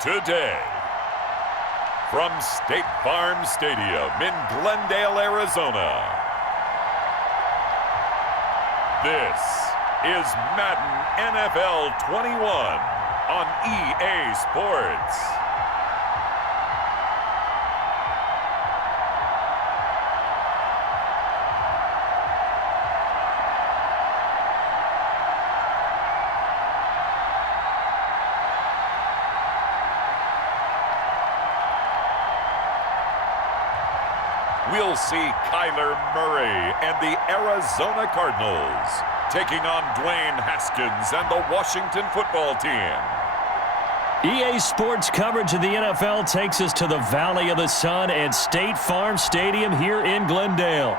today. From State Farm Stadium in Glendale, Arizona, this is Madden NFL 21 on EA Sports. We'll see Kyler Murray and the Arizona Cardinals taking on Dwayne Haskins and the Washington football team. EA Sports coverage of the NFL takes us to the Valley of the Sun at State Farm Stadium here in Glendale.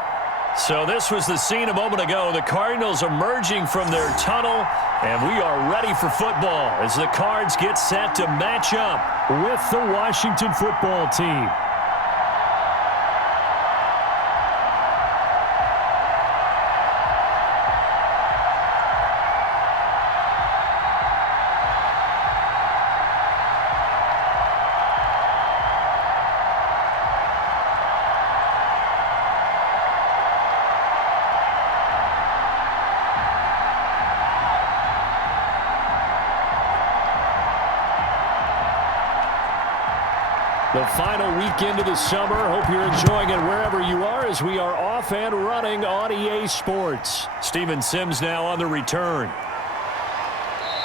So this was the scene a moment ago. The Cardinals emerging from their tunnel, and we are ready for football as the Cards get set to match up with the Washington football team. The final weekend of the summer. Hope you're enjoying it wherever you are as we are off and running on EA Sports. Steven Sims now on the return.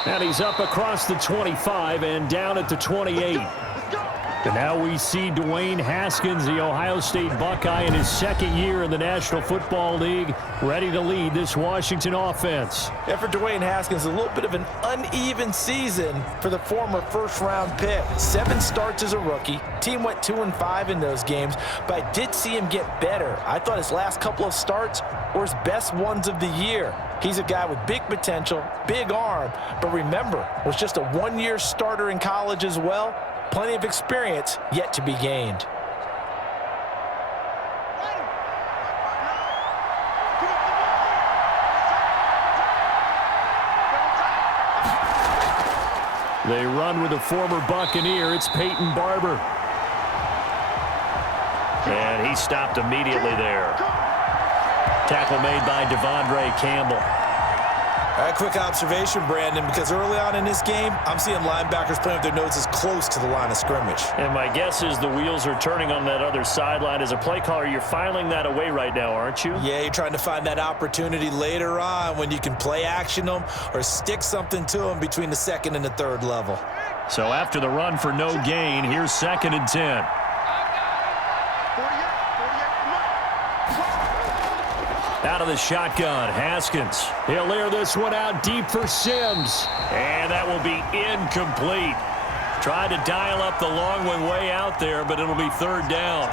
And he's up across the 25 and down at the 28. And now we see Dwayne Haskins, the Ohio State Buckeye, in his second year in the National Football League, ready to lead this Washington offense. And for Dwayne Haskins, a little bit of an uneven season for the former first-round pick. 7 starts as a rookie. Team went 2-5 in those games, but I did see him get better. I thought his last couple of starts were his best ones of the year. He's a guy with big potential, big arm, but remember, was just a one-year starter in college as well. Plenty of experience yet to be gained. They run with a former Buccaneer. It's Peyton Barber. And he stopped immediately there. Tackle made by Devondre Campbell. All right, quick observation, Brandon, because early on in this game, I'm seeing linebackers playing with their noses close to the line of scrimmage. And my guess is the wheels are turning on that other sideline. As a play caller, you're filing that away right now, aren't you? Yeah, you're trying to find that opportunity later on when you can play action them or stick something to them between the second and the third level. So after the run for no gain, here's 2nd and 10. Out of the shotgun, Haskins. He'll air this one out deep for Sims. And that will be incomplete. Tried to dial up the long way out there, but it'll be 3rd down.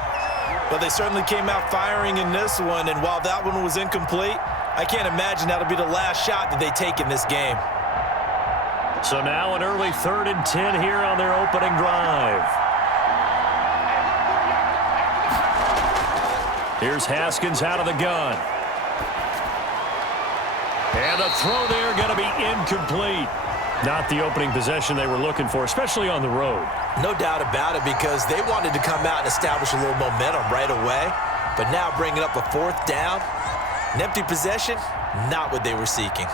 But they certainly came out firing in this one, and while that one was incomplete, I can't imagine that'll be the last shot that they take in this game. So now an early 3rd and 10 here on their opening drive. Here's Haskins out of the gun. And the throw there going to be incomplete. Not the opening possession they were looking for, especially on the road. No doubt about it, because they wanted to come out and establish a little momentum right away. But now bringing up a 4th down, an empty possession, not what they were seeking.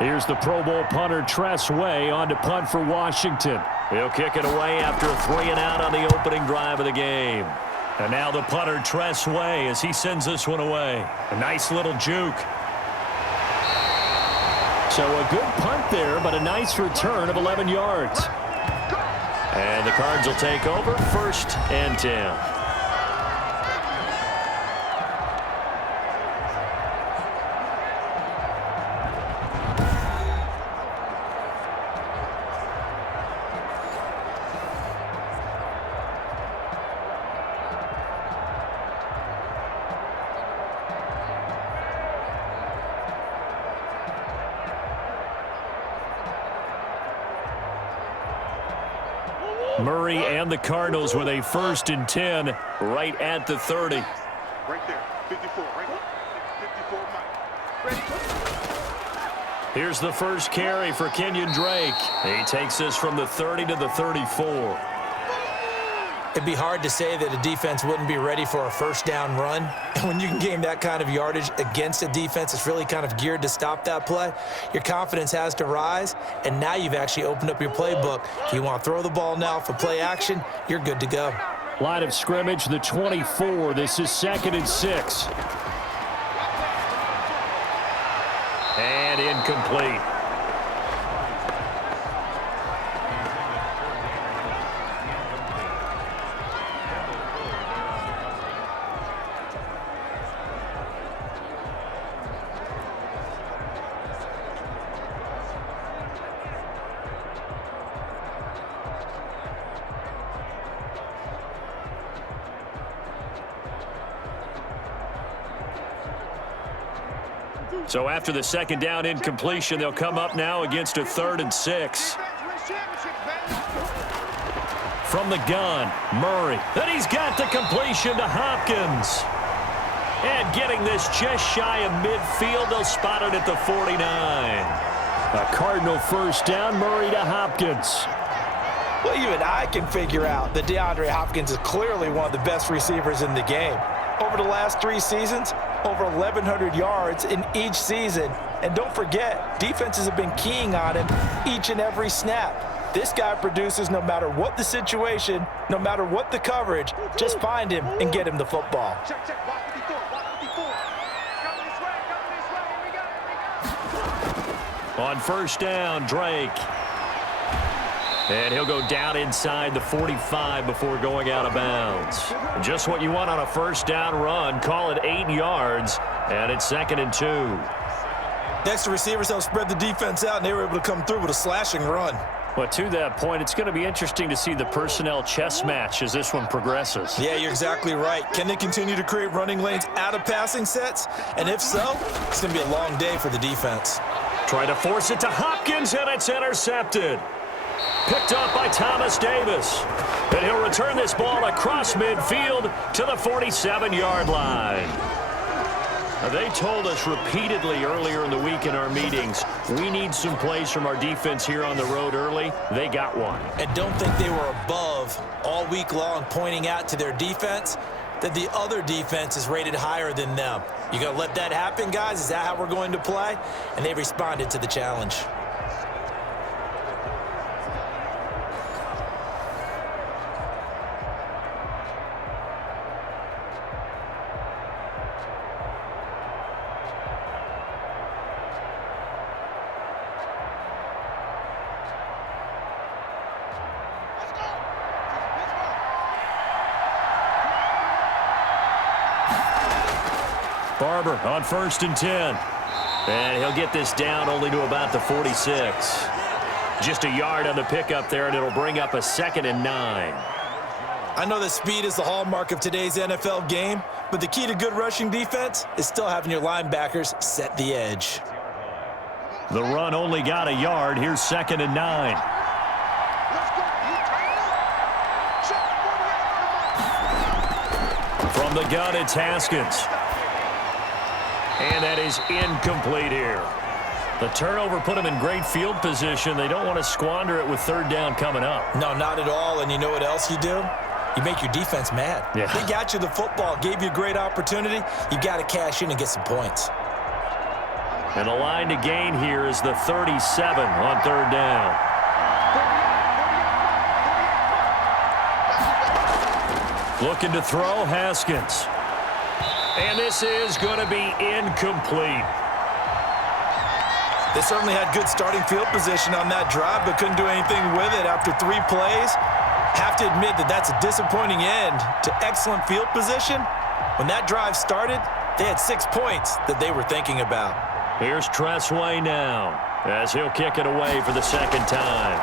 Here's the Pro Bowl punter Tress Way on to punt for Washington. He'll kick it away after a 3-and-out on the opening drive of the game. And now the punter Tress Way as he sends this one away. A nice little juke. So a good punt there, but a nice return of 11 yards. And the Cards will take over, 1st and 10. Murray and the Cardinals with a 1st and 10 right at the 30. Right there, 54, right there. 54, Mike. Ready? Here's the first carry for Kenyon Drake. He takes this from the 30 to the 34. It'd be hard to say that a defense wouldn't be ready for a first down run. And when you can gain that kind of yardage against a defense that's really kind of geared to stop that play, your confidence has to rise, and now you've actually opened up your playbook. If you want to throw the ball now for play action, you're good to go. Line of scrimmage, the 24. This is 2nd and 6. And incomplete. So after the second down incompletion, they'll come up now against a 3rd and 6. From the gun, Murray. Then he's got the completion to Hopkins. And getting this just shy of midfield, they'll spot it at the 49. A Cardinal first down, Murray to Hopkins. Well, even I can figure out that DeAndre Hopkins is clearly one of the best receivers in the game. Over the last 3 seasons, over 1,100 yards in each season. And don't forget, defenses have been keying on him each and every snap. This guy produces no matter what the situation, no matter what the coverage. Just find him and get him the football. On first down, Drake. And he'll go down inside the 45 before going out of bounds. Just what you want on a first down run. Call it 8 yards, and it's 2nd and 2. Next, the receivers helped spread the defense out, and they were able to come through with a slashing run. Well, to that point, it's going to be interesting to see the personnel chess match as this one progresses. Yeah, you're exactly right. Can they continue to create running lanes out of passing sets? And if so, it's going to be a long day for the defense. Trying to force it to Hopkins, and it's intercepted. Picked up by Thomas Davis. And he'll return this ball across midfield to the 47-yard line. They told us repeatedly earlier in the week in our meetings, we need some plays from our defense here on the road early. They got one. And don't think they were above all week long pointing out to their defense that the other defense is rated higher than them. You going to let that happen, guys? Is that how we're going to play? And they responded to the challenge. Barber on 1st and 10. And he'll get this down only to about the 46. Just a yard on the pickup there, and it'll bring up a 2nd and 9. I know that speed is the hallmark of today's NFL game, but the key to good rushing defense is still having your linebackers set the edge. The run only got a yard. Here's 2nd and 9. From the gun, it's Haskins. And that is incomplete here. The turnover put them in great field position. They don't want to squander it with 3rd down coming up. No, not at all. And you know what else you do? You make your defense mad. Yeah. They got you the football, gave you a great opportunity. You got to cash in and get some points. And the line to gain here is the 37 on 3rd down. Looking to throw, Haskins. And this is going to be incomplete. They certainly had good starting field position on that drive, but couldn't do anything with it after 3 plays. Have to admit that that's a disappointing end to excellent field position. When that drive started, they had 6 points that they were thinking about. Here's Tressway now as he'll kick it away for the 2nd time.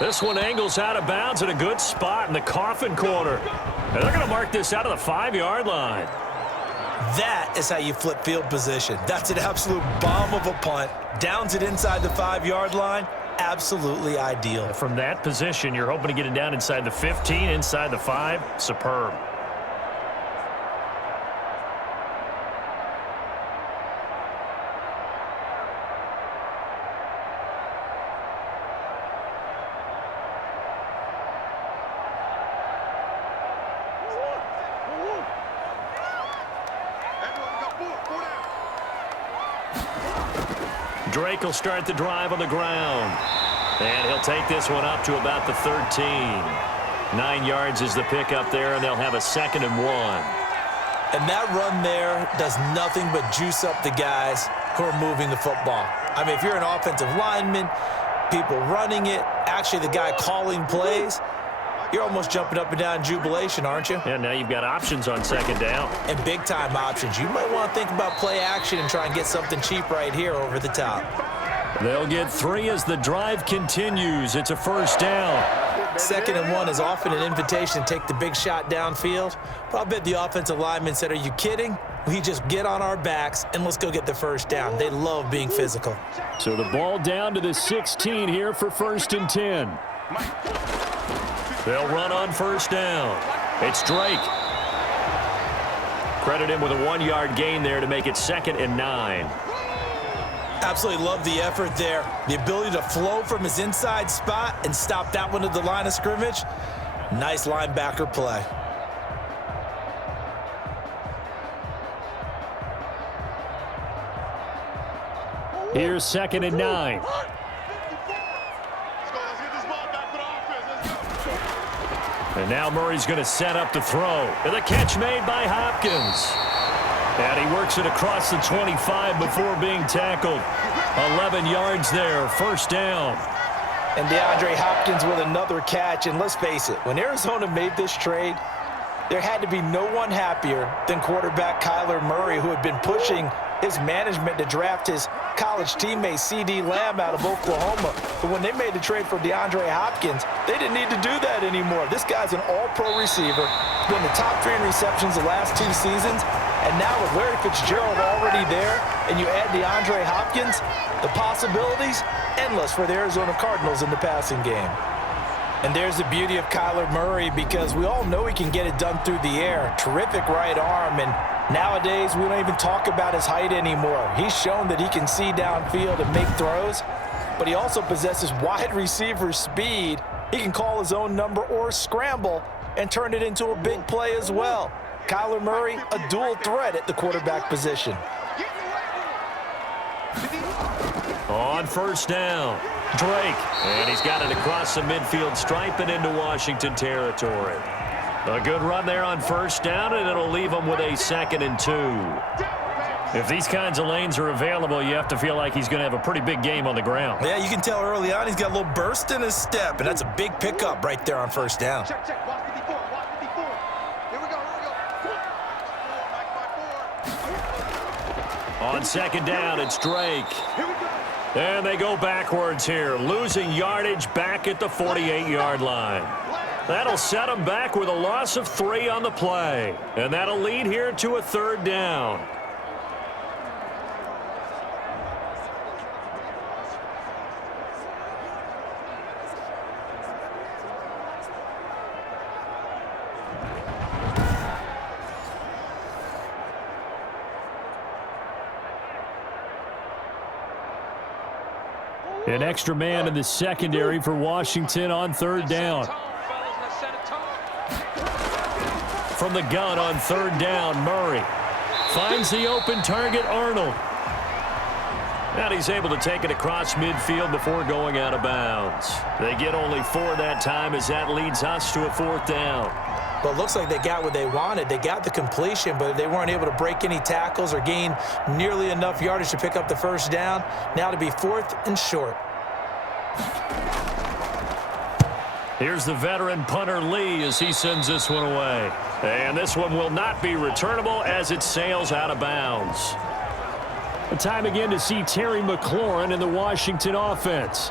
This one angles out of bounds in a good spot in the coffin corner. And they're going to mark this out of the 5-yard line. That is how you flip field position. That's an absolute bomb of a punt. Downs it inside the 5-yard line. Absolutely ideal. From that position, you're hoping to get it down inside the 15, inside the 5. Superb. Drake will start the drive on the ground. And he'll take this one up to about the 13. 9 yards is the pickup there, and they'll have a 2nd and 1. And that run there does nothing but juice up the guys who are moving the football. I mean, if you're an offensive lineman, people running it, actually the guy calling plays, you're almost jumping up and down in jubilation, aren't you? And now you've got options on 2nd down. And big-time options. You might want to think about play action and try and get something cheap right here over the top. They'll get 3 as the drive continues. It's a 1st down. 2nd and 1 is often an invitation to take the big shot downfield. But I'll bet the offensive lineman said, are you kidding? We just get on our backs and let's go get the 1st down. They love being physical. So the ball down to the 16 here for 1st and 10. They'll run on 1st down. It's Drake. Credit him with a 1-yard gain there to make it 2nd and 9. Absolutely love the effort there. The ability to flow from his inside spot and stop that one at the line of scrimmage. Nice linebacker play. Here's 2nd and 9. And now Murray's going to set up the throw. And the catch made by Hopkins. And he works it across the 25 before being tackled. 11 yards there, 1st down. And DeAndre Hopkins with another catch. And let's face it, when Arizona made this trade, there had to be no one happier than quarterback Kyler Murray, who had been pushing his management to draft his college teammate C.D. Lamb out of Oklahoma. But when they made the trade for DeAndre Hopkins, they didn't need to do that anymore. This guy's an all-pro receiver, been the top 3 in receptions the last 2 seasons. And now with Larry Fitzgerald already there, and you add DeAndre Hopkins, the possibilities endless for the Arizona Cardinals in the passing game. And there's the beauty of Kyler Murray, because we all know he can get it done through the air. Terrific right arm, and nowadays we don't even talk about his height anymore. He's shown that he can see downfield and make throws, but he also possesses wide receiver speed. He can call his own number or scramble and turn it into a big play as well. Kyler Murray, a dual threat at the quarterback position. On 1st down, Drake. And he's got it across the midfield stripe and into Washington territory. A good run there on 1st down, and it'll leave him with a 2nd and 2. If these kinds of lanes are available, you have to feel like he's going to have a pretty big game on the ground. Yeah, you can tell early on he's got a little burst in his step, and that's a big pickup right there on 1st down. On 2nd down, it's Drake. And they go backwards here, losing yardage back at the 48-yard line. That'll set them back with a loss of 3 on the play. And that'll lead here to a 3rd down. An extra man in the secondary for Washington on 3rd down. From the gun on 3rd down, Murray finds the open target, Arnold. And he's able to take it across midfield before going out of bounds. They get only 4 that time as that leads us to a 4th down. Well, it looks like they got what they wanted. They got the completion, but they weren't able to break any tackles or gain nearly enough yardage to pick up the 1st down. Now to be 4th and short. Here's the veteran punter Lee as he sends this one away. And this one will not be returnable as it sails out of bounds. A time again to see Terry McLaurin in the Washington offense.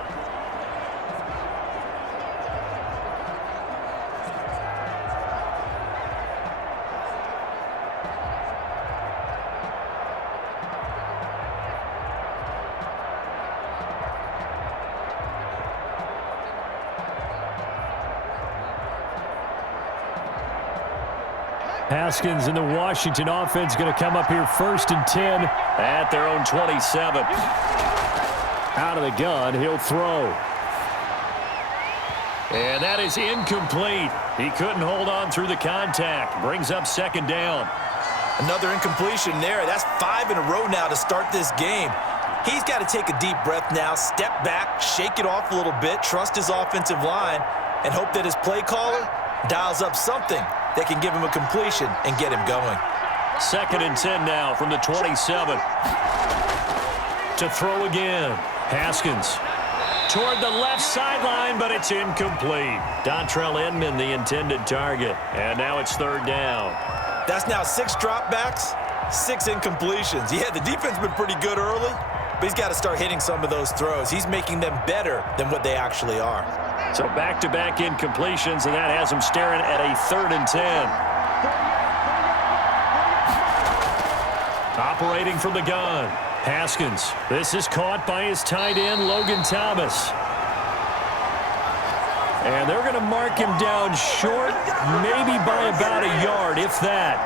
Haskins in the Washington offense going to come up here 1st and 10 at their own 27. Out of the gun, he'll throw. And that is incomplete. He couldn't hold on through the contact. Brings up 2nd down. Another incompletion there. That's 5 in a row now to start this game. He's got to take a deep breath now, step back, shake it off a little bit, trust his offensive line, and hope that his play caller dials up something that can give him a completion and get him going. 2nd and 10 now from the 27. To throw again. Haskins toward the left sideline, but it's incomplete. Dontrell Inman, the intended target. And now it's 3rd down. That's now 6 dropbacks, 6 incompletions. Yeah, the defense has been pretty good early, but he's got to start hitting some of those throws. He's making them better than what they actually are. So back-to-back incompletions, and that has him staring at a 3rd and 10. Operating from the gun. Haskins. This is caught by his tight end, Logan Thomas. And they're going to mark him down short, maybe by about a yard, if that.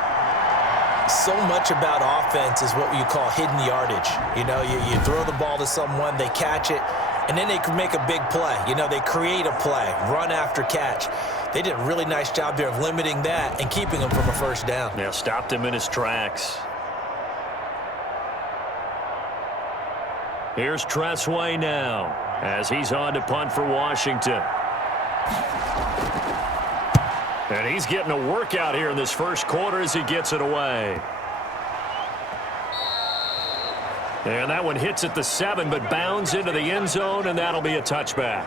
So much about offense is what you call hidden yardage. You know, you throw the ball to someone, they catch it, and then they can make a big play. You know, they create a play, run after catch. They did a really nice job there of limiting that and keeping him from a 1st down. Yeah, stopped him in his tracks. Here's Tressway now as he's on to punt for Washington. And he's getting a workout here in this 1st quarter as he gets it away. And that one hits at the 7, but bounds into the end zone, and that'll be a touchback.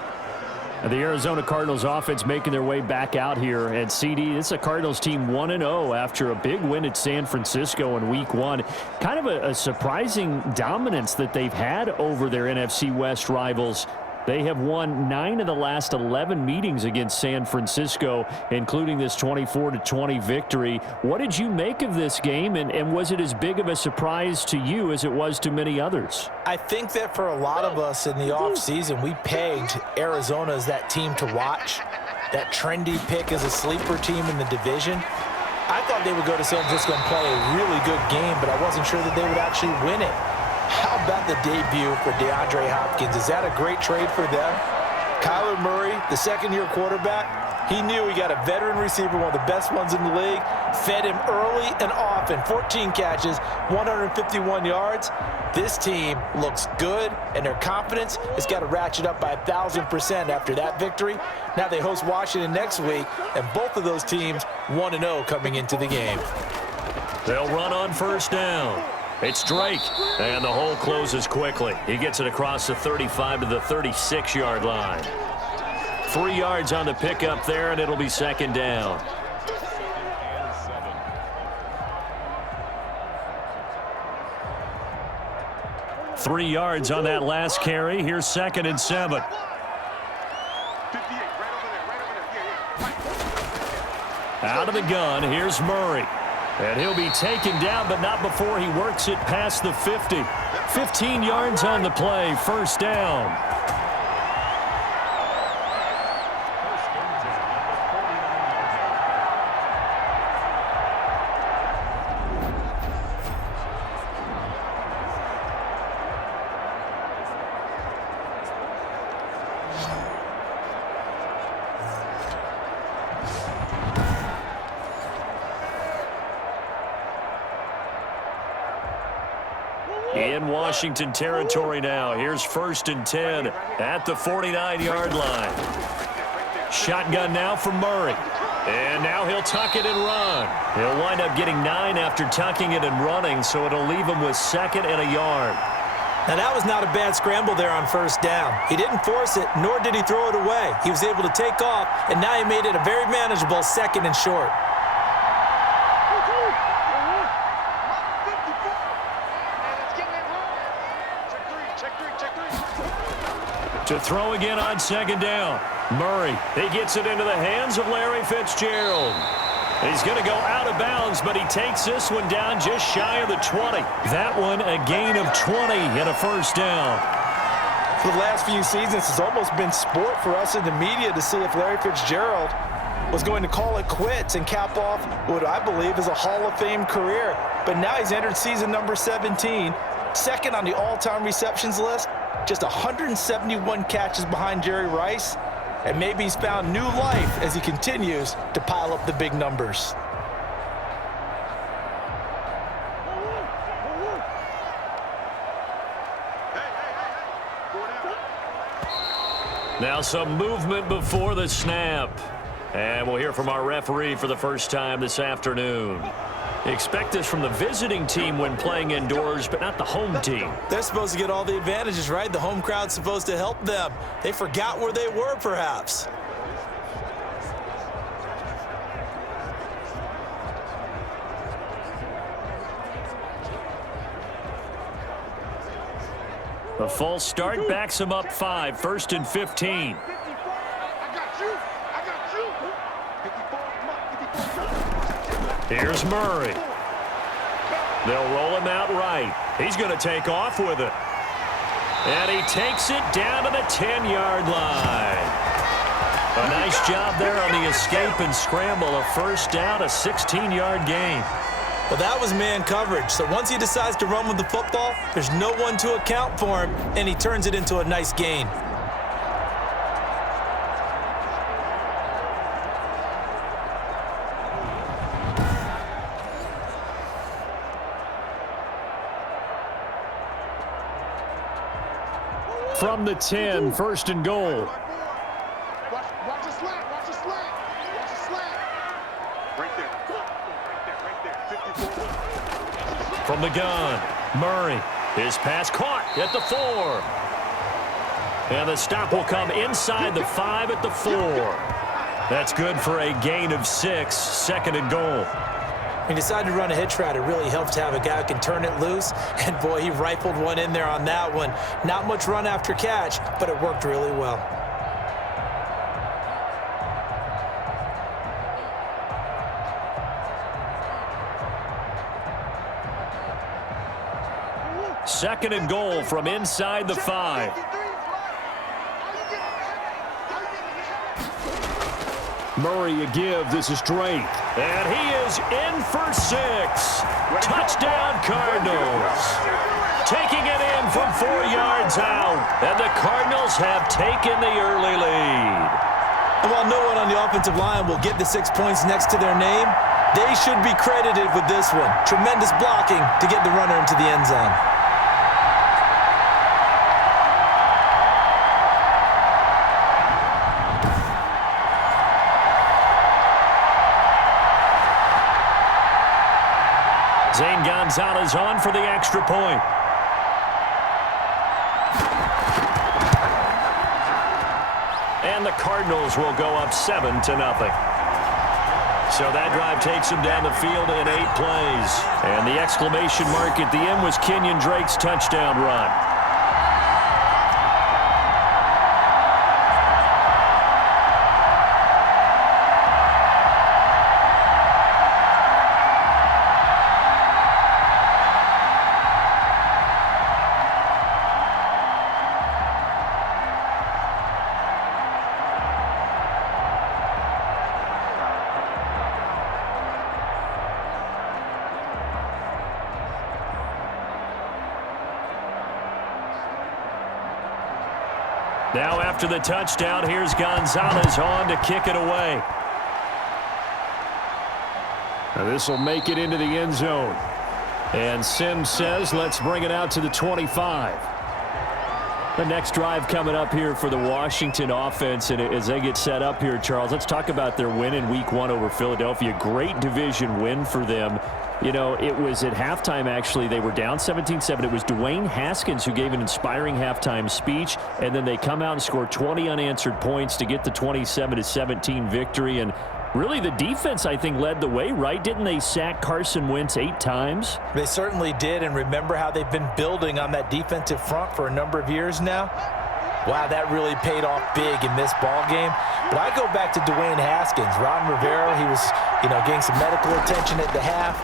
The Arizona Cardinals offense making their way back out here. And CD, it's a Cardinals team 1-0 after a big win at San Francisco in Week 1. Kind of a surprising dominance that they've had over their NFC West rivals. They have won 9 of the last 11 meetings against San Francisco, including this 24-20 victory. What did you make of this game, and was it as big of a surprise to you as it was to many others? I think that for a lot of us in the offseason, we pegged Arizona as that team to watch, that trendy pick as a sleeper team in the division. I thought they would go to San Francisco and play a really good game, but I wasn't sure that they would actually win it. How about the debut for DeAndre Hopkins? Is that a great trade for them? Kyler Murray, the 2nd-year quarterback, he knew he got a veteran receiver, one of the best ones in the league, fed him early and often, 14 catches, 151 yards. This team looks good, and their confidence has got to ratchet up by 1,000% after that victory. Now they host Washington next week, and both of those teams 1-0 coming into the game. They'll run on 1st down. It's Drake, and the hole closes quickly. He gets it across the 35 to the 36-yard line. 3 yards on the pickup there, and it'll be 2nd down. Three yards on that last carry. Here's 2nd and 7. Out of the gun, here's Murray. And he'll be taken down, but not before he works it past the 50. 15 yards on the play, 1st down. In Washington territory now. Here's 1st and 10 at the 49-yard line. Shotgun now for Murray. And now he'll tuck it and run. He'll wind up getting 9 after tucking it and running, so it'll leave him with 2nd and a yard. Now that was not a bad scramble there on 1st down. He didn't force it, nor did he throw it away. He was able to take off, and now he made it a very manageable 2nd and short. To throw again on 2nd down. Murray, he gets it into the hands of Larry Fitzgerald. He's going to go out of bounds, but he takes this one down just shy of the 20. That one a gain of 20 and a 1st down. For the last few seasons, it's almost been sport for us in the media to see if Larry Fitzgerald was going to call it quits and cap off what I believe is a Hall of Fame career. But now he's entered season number 17, 2nd on the all-time receptions list, just 171 catches behind Jerry Rice, and maybe he's found new life as he continues to pile up the big numbers. Now some movement before the snap. And we'll hear from our referee for the first time this afternoon. Expect this from the visiting team when playing indoors, but not the home team. They're supposed to get all the advantages, right? The home crowd's supposed to help them. They forgot where they were, perhaps. A false start backs him up 5, 1st and 15. Here's Murray. They'll roll him out right. He's going to take off with it. And he takes it down to the 10-yard line. A nice job there on the escape and scramble. A first down, a 16-yard gain. Well, that was man coverage. So once he decides to run with the football, there's no one to account for him, and he turns it into a nice gain. From the 10, 1st and goal. Watch the slant. Watch the slant. Watch the slant. Right there. From the gun, Murray. His pass caught at the 4. And the stop will come inside the 5 at the 4. That's good for a gain of 6, 2nd and goal. He decided to run a hitch route. It really helps to have a guy who can turn it loose. And, boy, he rifled one in there on that one. Not much run after catch, but it worked really well. Second and goal from inside the 5. Murray a give. This is Drake. And he is in for 6. Touchdown Cardinals. Taking it in from 4 yards out. And the Cardinals have taken the early lead. And while no one on the offensive line will get the 6 points next to their name, they should be credited with this one. Tremendous blocking to get the runner into the end zone. Zane Gonzalez on for the extra point. And the Cardinals will go up 7-0. So that drive takes them down the field in 8 plays. And the exclamation mark at the end was Kenyon Drake's touchdown run. Now after the touchdown, here's Gonzalez on to kick it away. This will make it into the end zone. And Sims says, let's bring it out to the 25. The next drive coming up here for the Washington offense. And as they get set up here, Charles, let's talk about their win in Week 1 over Philadelphia. Great division win for them. You know, it was at halftime, actually. They were down 17-7. It was Dwayne Haskins who gave an inspiring halftime speech, and then they come out and score 20 unanswered points to get the 27-17 victory. And really, the defense, I think, led the way, right? Didn't they sack Carson Wentz 8 times? They certainly did, and remember how they've been building on that defensive front for a number of years now? Wow, that really paid off big in this ball game. But I go back to Dwayne Haskins. Ron Rivera, he was, getting some medical attention at the half.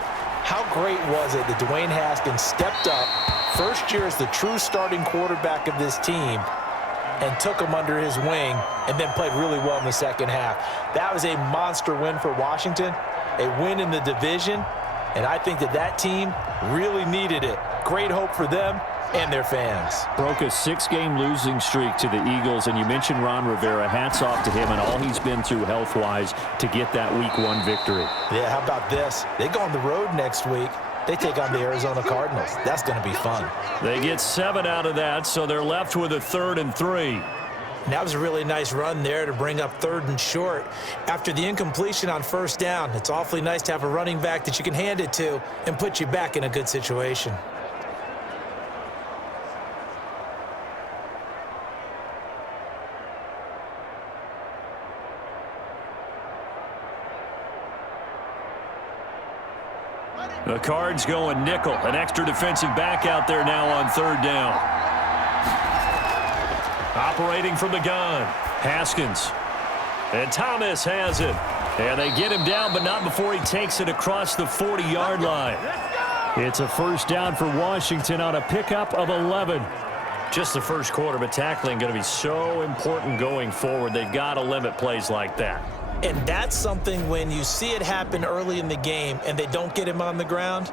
How great was it that Dwayne Haskins stepped up, first year as the true starting quarterback of this team, and took him under his wing and then played really well in the second half. That was a monster win for Washington, a win in the division, and I think that team really needed it. Great hope for them and their fans. Broke a 6-game losing streak to the Eagles, and you mentioned Ron Rivera. Hats off to him and all he's been through health-wise to get that Week 1 victory. Yeah, how about this? They go on the road next week. They take on the Arizona Cardinals. That's going to be fun. They get 7 out of that, so they're left with a 3rd and 3. And that was a really nice run there to bring up 3rd and short. After the incompletion on 1st down, it's awfully nice to have a running back that you can hand it to and put you back in a good situation. The Cards going nickel. An extra defensive back out there now on 3rd down. Operating from the gun. Haskins. And Thomas has it. And they get him down, but not before he takes it across the 40-yard line. It's a 1st down for Washington on a pickup of 11. Just the first quarter, but tackling going to be so important going forward. They've got to limit plays like that. And that's something when you see it happen early in the game and they don't get him on the ground,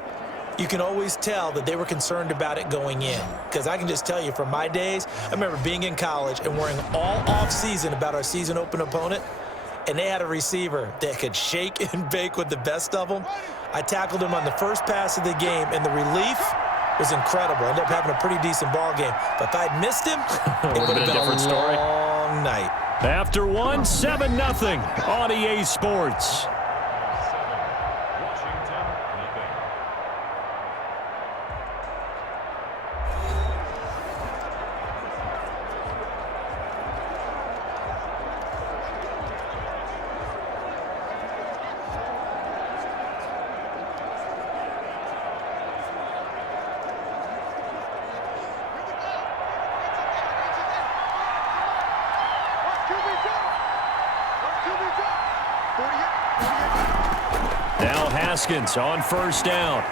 you can always tell that they were concerned about it going in. Because I can just tell you from my days, I remember being in college and worrying all off-season about our season open opponent, and they had a receiver that could shake and bake with the best of them. I tackled him on the first pass of the game, and the relief was incredible. I ended up having a pretty decent ball game. But if I'd missed him, it would have been a different story. Long night. After one, 7-0 on EA Sports. Now Haskins on 1st down.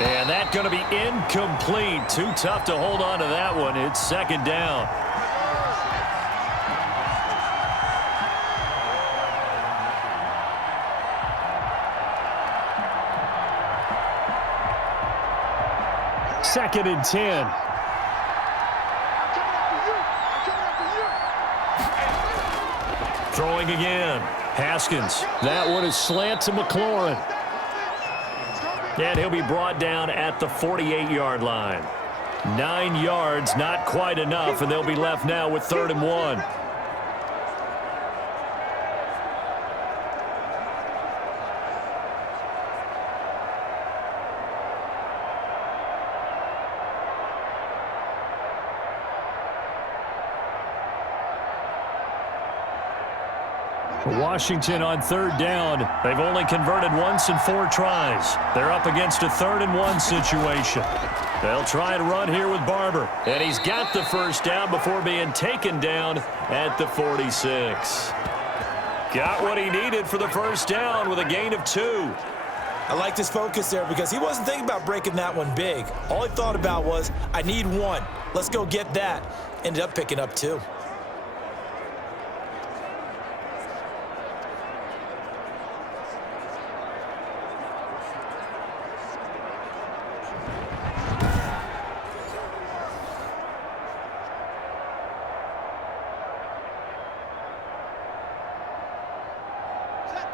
And that's going to be incomplete. Too tough to hold on to that one. It's 2nd down. Second and 10. Throwing again. Haskins. That one is slant to McLaurin. And he'll be brought down at the 48-yard line. 9 yards, not quite enough, and they'll be left now with 3rd and 1. Washington on 3rd down. They've only converted once in 4 tries. They're up against a 3rd and 1 situation. They'll try and run here with Barber. And he's got the 1st down before being taken down at the 46. Got what he needed for the 1st down with a gain of 2. I liked his focus there because he wasn't thinking about breaking that one big. All he thought about was, I need 1. Let's go get that. Ended up picking up 2.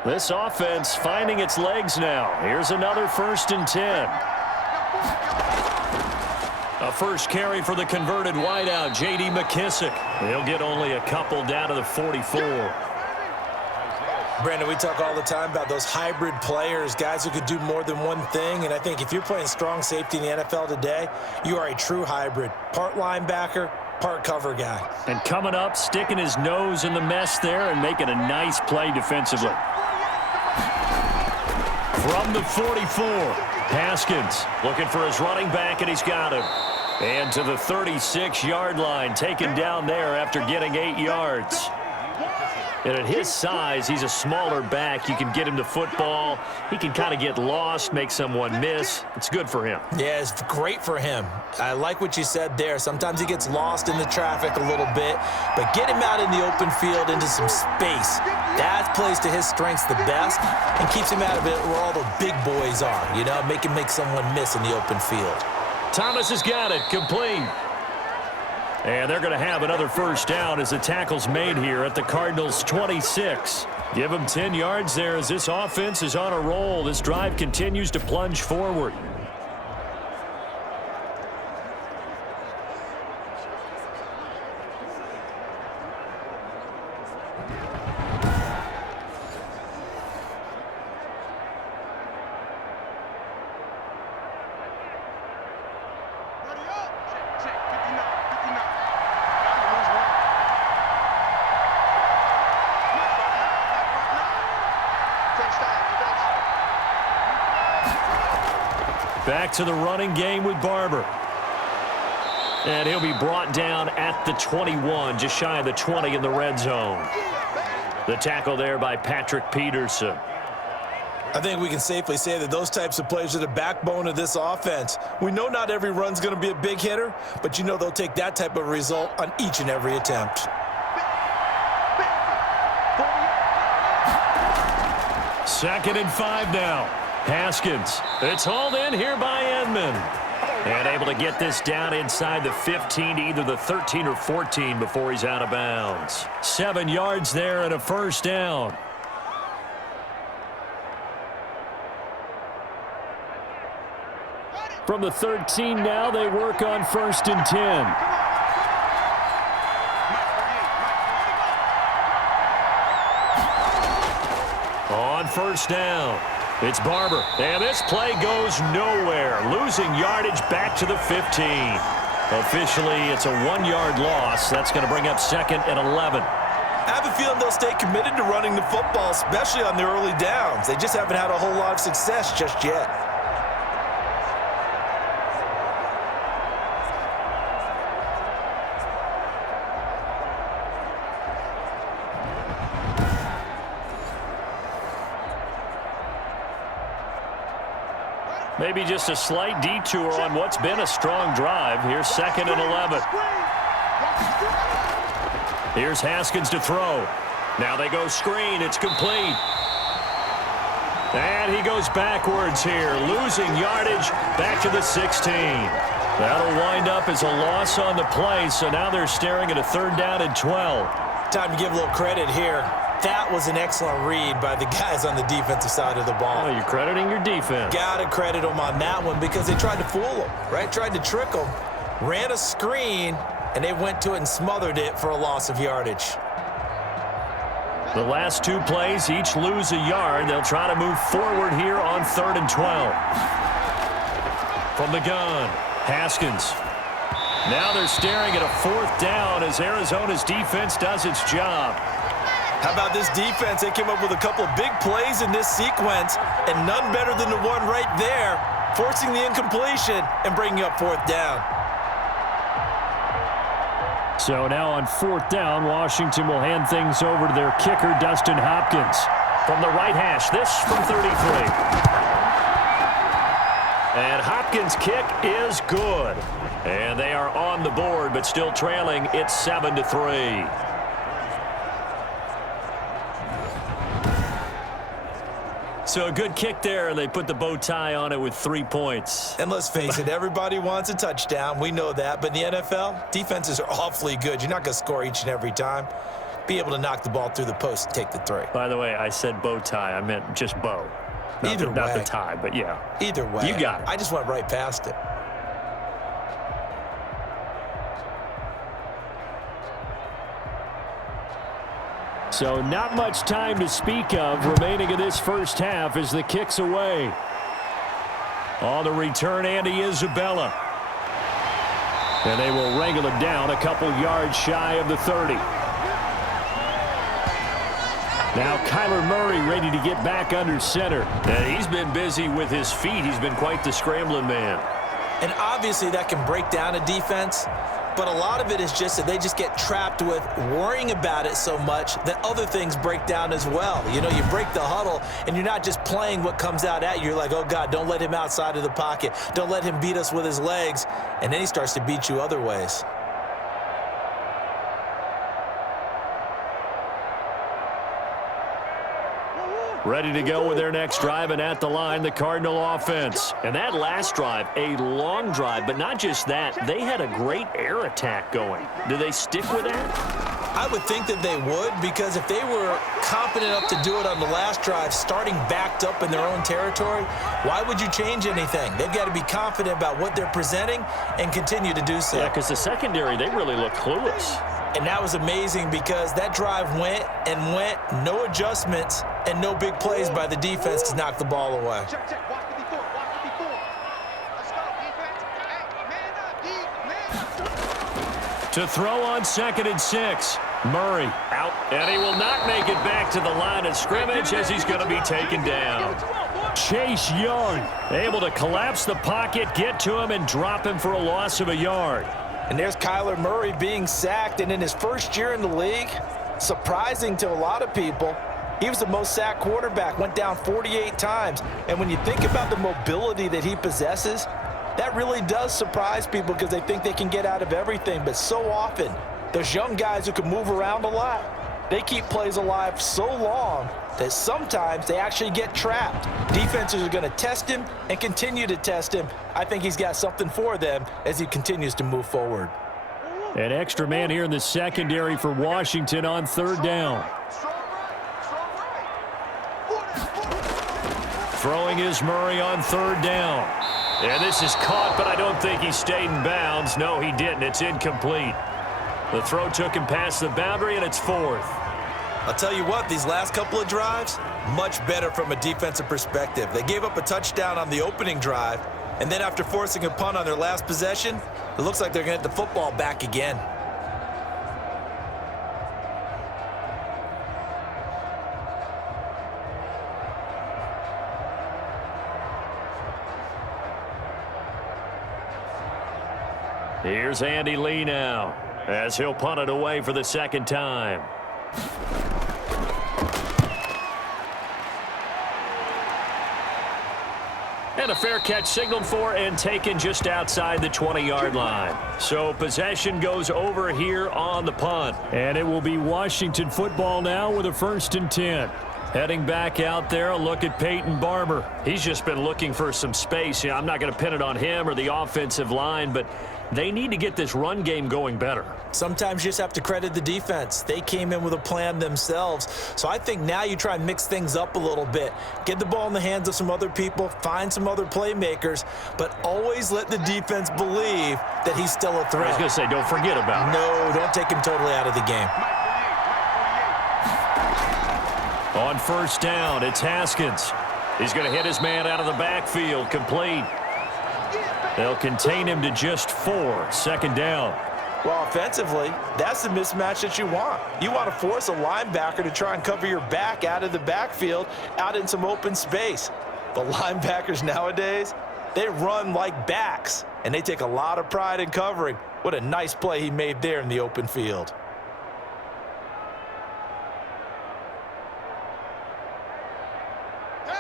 This offense finding its legs now. Here's another 1st and 10. A first carry for the converted wideout, J.D. McKissick. He'll get only a couple down to the 44. Brandon, we talk all the time about those hybrid players, guys who could do more than one thing. And I think if you're playing strong safety in the NFL today, you are a true hybrid. Part linebacker, part cover guy. And coming up, sticking his nose in the mess there and making a nice play defensively. From the 44, Haskins looking for his running back, and he's got him. And to the 36-yard line, taken down there after getting 8 yards. And at his size, he's a smaller back. You can get him to football. He can kind of get lost, make someone miss. It's good for him. Yeah, it's great for him. I like what you said there. Sometimes he gets lost in the traffic a little bit, but get him out in the open field into some space. That plays to his strengths the best and keeps him out of it where all the big boys are, you know, make someone miss in the open field. Thomas has got it, complete. And they're going to have another 1st down as the tackle's made here at the Cardinals' 26. Give them 10 yards there as this offense is on a roll. This drive continues to plunge forward. Ready up. Check. 59. Gotta lose one. Not right now. Touchdown. Back to the running game with Barber. And he'll be brought down at the 21, just shy of the 20 in the red zone. The tackle there by Patrick Peterson. I think we can safely say that those types of plays are the backbone of this offense. We know not every run's going to be a big hitter, but you know they'll take that type of result on each and every attempt. Second and 5 now. Haskins. It's hauled in here by Edmond. And able to get this down inside the 15 to either the 13 or 14 before he's out of bounds. 7 yards there and a first down. From the 13 now, they work on 1st and 10. On 1st down, it's Barber. And this play goes nowhere. Losing yardage back to the 15. Officially, it's a 1-yard loss. That's going to bring up 2nd and 11. I have a feeling they'll stay committed to running the football, especially on the early downs. They just haven't had a whole lot of success just yet. Maybe just a slight detour on what's been a strong drive. Here's 2nd and 11. Here's Haskins to throw. Now they go screen. It's complete. And he goes backwards here, losing yardage back to the 16. That'll wind up as a loss on the play, so now they're staring at a 3rd down and 12. Time to give a little credit here. That was an excellent read by the guys on the defensive side of the ball. Oh, you're crediting your defense. Gotta credit them on that one because they tried to fool them, right? Tried to trick them. Ran a screen, and they went to it and smothered it for a loss of yardage. The last 2 plays each lose a yard. They'll try to move forward here on 3rd and 12. From the gun, Haskins. Now they're staring at a 4th down as Arizona's defense does its job. How about this defense? They came up with a couple of big plays in this sequence, and none better than the one right there, forcing the incompletion and bringing up 4th down. So now on 4th down, Washington will hand things over to their kicker, Dustin Hopkins. From the right hash, this from 33. And Hopkins' kick is good. And they are on the board, but still trailing. It's 7-3. So a good kick there, and they put the bow tie on it with 3 points. And let's face it, everybody wants a touchdown. We know that. But in the NFL, defenses are awfully good. You're not going to score each and every time. Be able to knock the ball through the post and take the 3. By the way, I said bow tie. I meant just bow. Not the tie, but yeah. Either way. You got it. I just went right past it. So not much time to speak of remaining in this first half as the kick's away. On the return, Andy Isabella. And they will wrangle him down a couple yards shy of the 30. Now Kyler Murray ready to get back under center. And he's been busy with his feet. He's been quite the scrambling man. And obviously that can break down a defense. But a lot of it is just that they just get trapped with worrying about it so much that other things break down as well. You know, you break the huddle, and you're not just playing what comes out at you. You're like, oh, God, don't let him outside of the pocket. Don't let him beat us with his legs. And then he starts to beat you other ways. Ready to go with their next drive, and at the line, the Cardinal offense. And that last drive, a long drive, but not just that. They had a great air attack going. Do they stick with that? I would think that they would, because if they were confident enough to do it on the last drive, starting backed up in their own territory, why would you change anything? They've got to be confident about what they're presenting and continue to do so. Yeah, because the secondary, they really look clueless. And that was amazing because that drive went and went, no adjustments, and no big plays by the defense to knock the ball away. Check, check. Watch 54. Watch 54. Let's go, defense. Hey, man up, To throw on 2nd and 6. Murray out, and he will not make it back to the line of scrimmage as he's going to be taken down. Chase Young able to collapse the pocket, get to him, and drop him for a loss of a yard. And there's Kyler Murray being sacked, and in his first year in the league, surprising to a lot of people, he was the most sacked quarterback, went down 48 times. And when you think about the mobility that he possesses, that really does surprise people because they think they can get out of everything. But so often, those young guys who can move around a lot, they keep plays alive so long that sometimes they actually get trapped. Defenses are going to test him and continue to test him. I think he's got something for them as he continues to move forward. An extra man here in the secondary for Washington on 3rd down. Throwing is Murray on 3rd down. And this is caught, but I don't think he stayed in bounds. No, he didn't. It's incomplete. The throw took him past the boundary, and it's 4th. I'll tell you what, these last couple of drives, much better from a defensive perspective. They gave up a touchdown on the opening drive, and then after forcing a punt on their last possession, it looks like they're going to get the football back again. Here's Andy Lee now, as he'll punt it away for the 2nd time. And a fair catch signaled for and taken just outside the 20-yard line. So possession goes over here on the punt. And it will be Washington football now with a 1st and 10. Heading back out there, a look at Peyton Barber. He's just been looking for some space. I'm not going to pin it on him or the offensive line, but they need to get this run game going better. Sometimes you just have to credit the defense. They came in with a plan themselves. So I think now you try and mix things up a little bit. Get the ball in the hands of some other people, find some other playmakers, but always let the defense believe that he's still a threat. I was going to say, don't forget about it. No, don't take him totally out of the game. On 1st down, it's Haskins. He's going to hit his man out of the backfield, complete. They'll contain him to just 4, 2nd down. Well, offensively, that's the mismatch that you want. You want to force a linebacker to try and cover your back out of the backfield, out in some open space. The linebackers nowadays, they run like backs, and they take a lot of pride in covering. What a nice play he made there in the open field.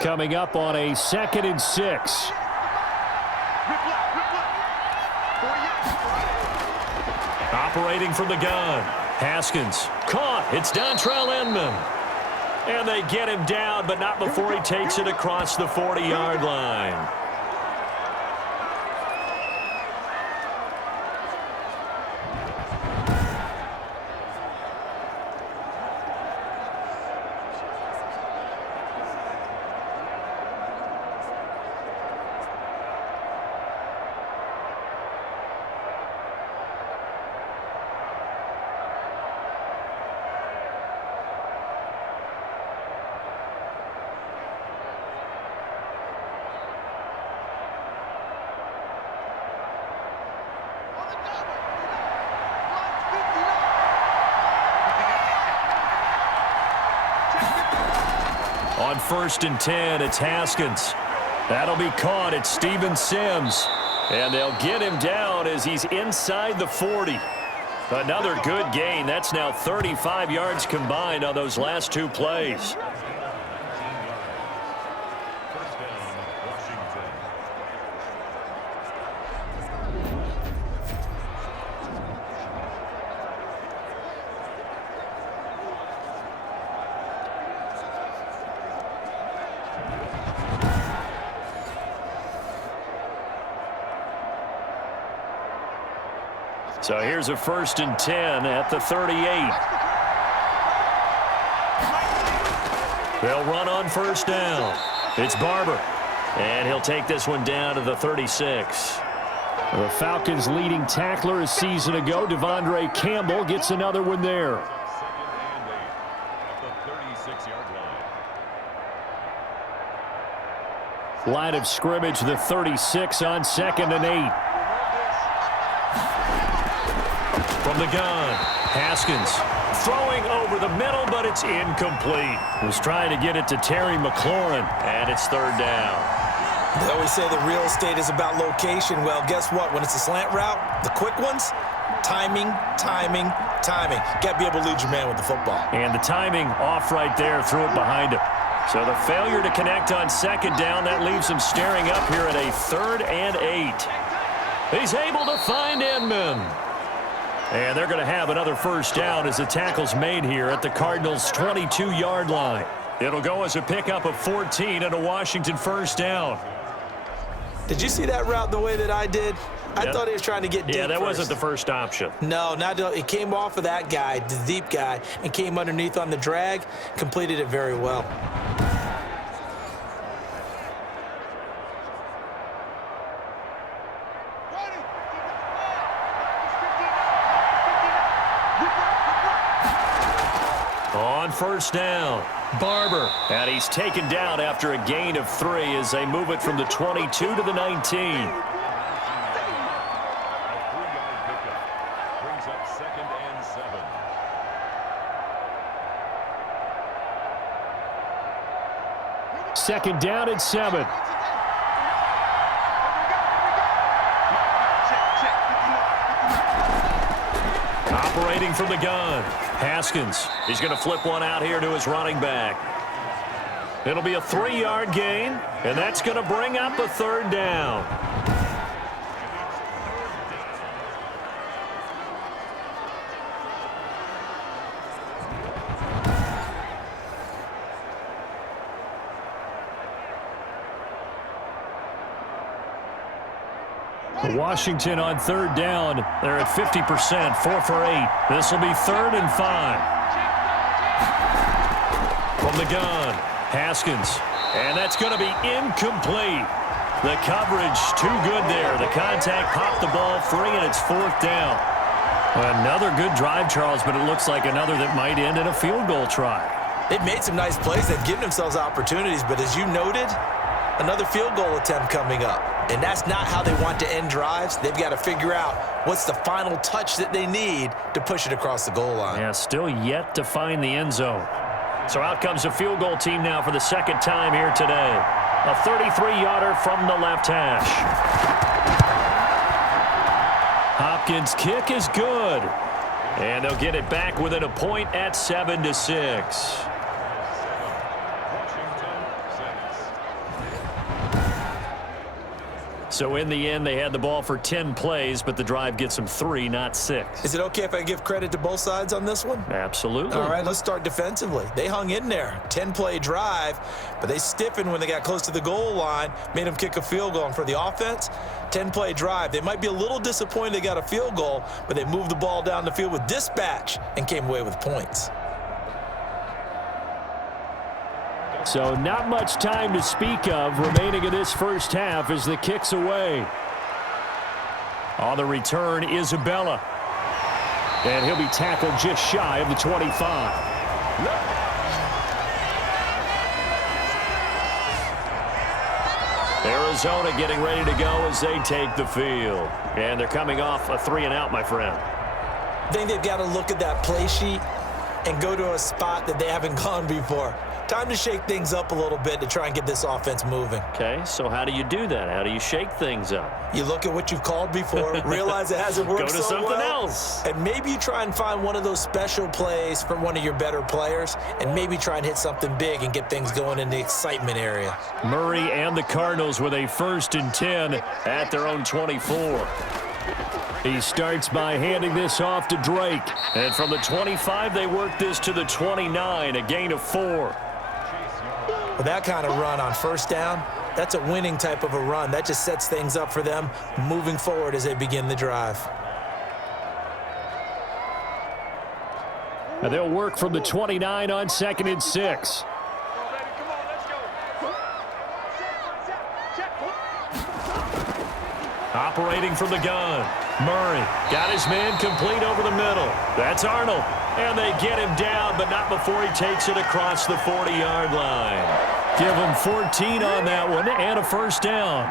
Coming up on a 2nd and 6. Operating from the gun. Haskins caught. It's Dontrell Inman. And they get him down, but not before he takes it across the 40-yard line. On 1st and 10, it's Haskins. That'll be caught. It's Steven Sims. And they'll get him down as he's inside the 40. Another good gain. That's now 35 yards combined on those last 2 plays. So here's a 1st and 10 at the 38. They'll run on 1st down. It's Barber. And he'll take this one down to the 36. The Falcons' leading tackler a season ago, Devondre Campbell, gets another one there. Line of scrimmage, the 36 on 2nd and 8. From the gun, Haskins throwing over the middle, but it's incomplete. Was trying to get it to Terry McLaurin, and it's 3rd down. They always say that real estate is about location. Well, guess what? When it's a slant route, the quick ones, timing, timing, timing. Got to be able to lead your man with the football. And the timing off right there, threw it behind him. So the failure to connect on 2nd down, that leaves him staring up here at a 3rd and 8. He's able to find Inman. And they're going to have another 1st down as the tackle's made here at the Cardinals' 22-yard line. It'll go as a pickup of 14 and a Washington 1st down. Did you see that route the way that I did? I thought he was trying to get deep. Yeah, that first. wasn't the first option. No, it came off of that guy, the deep guy, and came underneath on the drag, completed it very well. On 1st down, Barber. And he's taken down after a gain of 3 as they move it from the 22 to the 19. Second down and 7. Operating from the gun. Haskins. He's going to flip one out here to his running back. It'll be a 3-yard gain, and that's going to bring up a 3rd down. Washington on 3rd down. They're at 50%, 4 for 8. This will be 3rd and 5. From the gun, Haskins. And that's going to be incomplete. The coverage too good there. The contact popped the ball free, and it's 4th down. Another good drive, Charles, but it looks like another that might end in a field goal try. They've made some nice plays. They've given themselves opportunities, but as you noted, another field goal attempt coming up. And that's not how they want to end drives. They've got to figure out what's the final touch that they need to push it across the goal line. Yeah, still yet to find the end zone. So out comes a field goal team now for the 2nd time here today. A 33-yarder from the left hash. Hopkins' kick is good. And they'll get it back within a point at 7-6. So in the end, they had the ball for 10 plays, but the drive gets them 3, not 6. Is it okay if I give credit to both sides on this one? Absolutely. All right, let's start defensively. They hung in there. 10-play drive, but they stiffened when they got close to the goal line, made them kick a field goal. And for the offense, 10-play drive. They might be a little disappointed they got a field goal, but they moved the ball down the field with dispatch and came away with points. So not much time to speak of remaining in this 1st half as the kick's away. On the return, Isabella. And he'll be tackled just shy of the 25. Arizona getting ready to go as they take the field. And they're coming off a 3-and-out, my friend. I think they've got to look at that play sheet and go to a spot that they haven't gone before. Time to shake things up a little bit to try and get this offense moving. Okay, so how do you do that? How do you shake things up? You look at what you've called before, realize it hasn't worked so well. Go to something else. And maybe you try and find one of those special plays from one of your better players, and maybe try and hit something big and get things going in the excitement area. Murray and the Cardinals with a 1st and 10 at their own 24. He starts by handing this off to Drake. And from the 25, they work this to the 29, a gain of 4. With that kind of run on 1st down, that's a winning type of a run. That just sets things up for them moving forward as they begin the drive. And they'll work from the 29 on 2nd and 6. operating from the gun. Murray got his man complete over the middle. That's Arnold. And they get him down, but not before he takes it across the 40-yard line. Give him 14 on that one and a first down.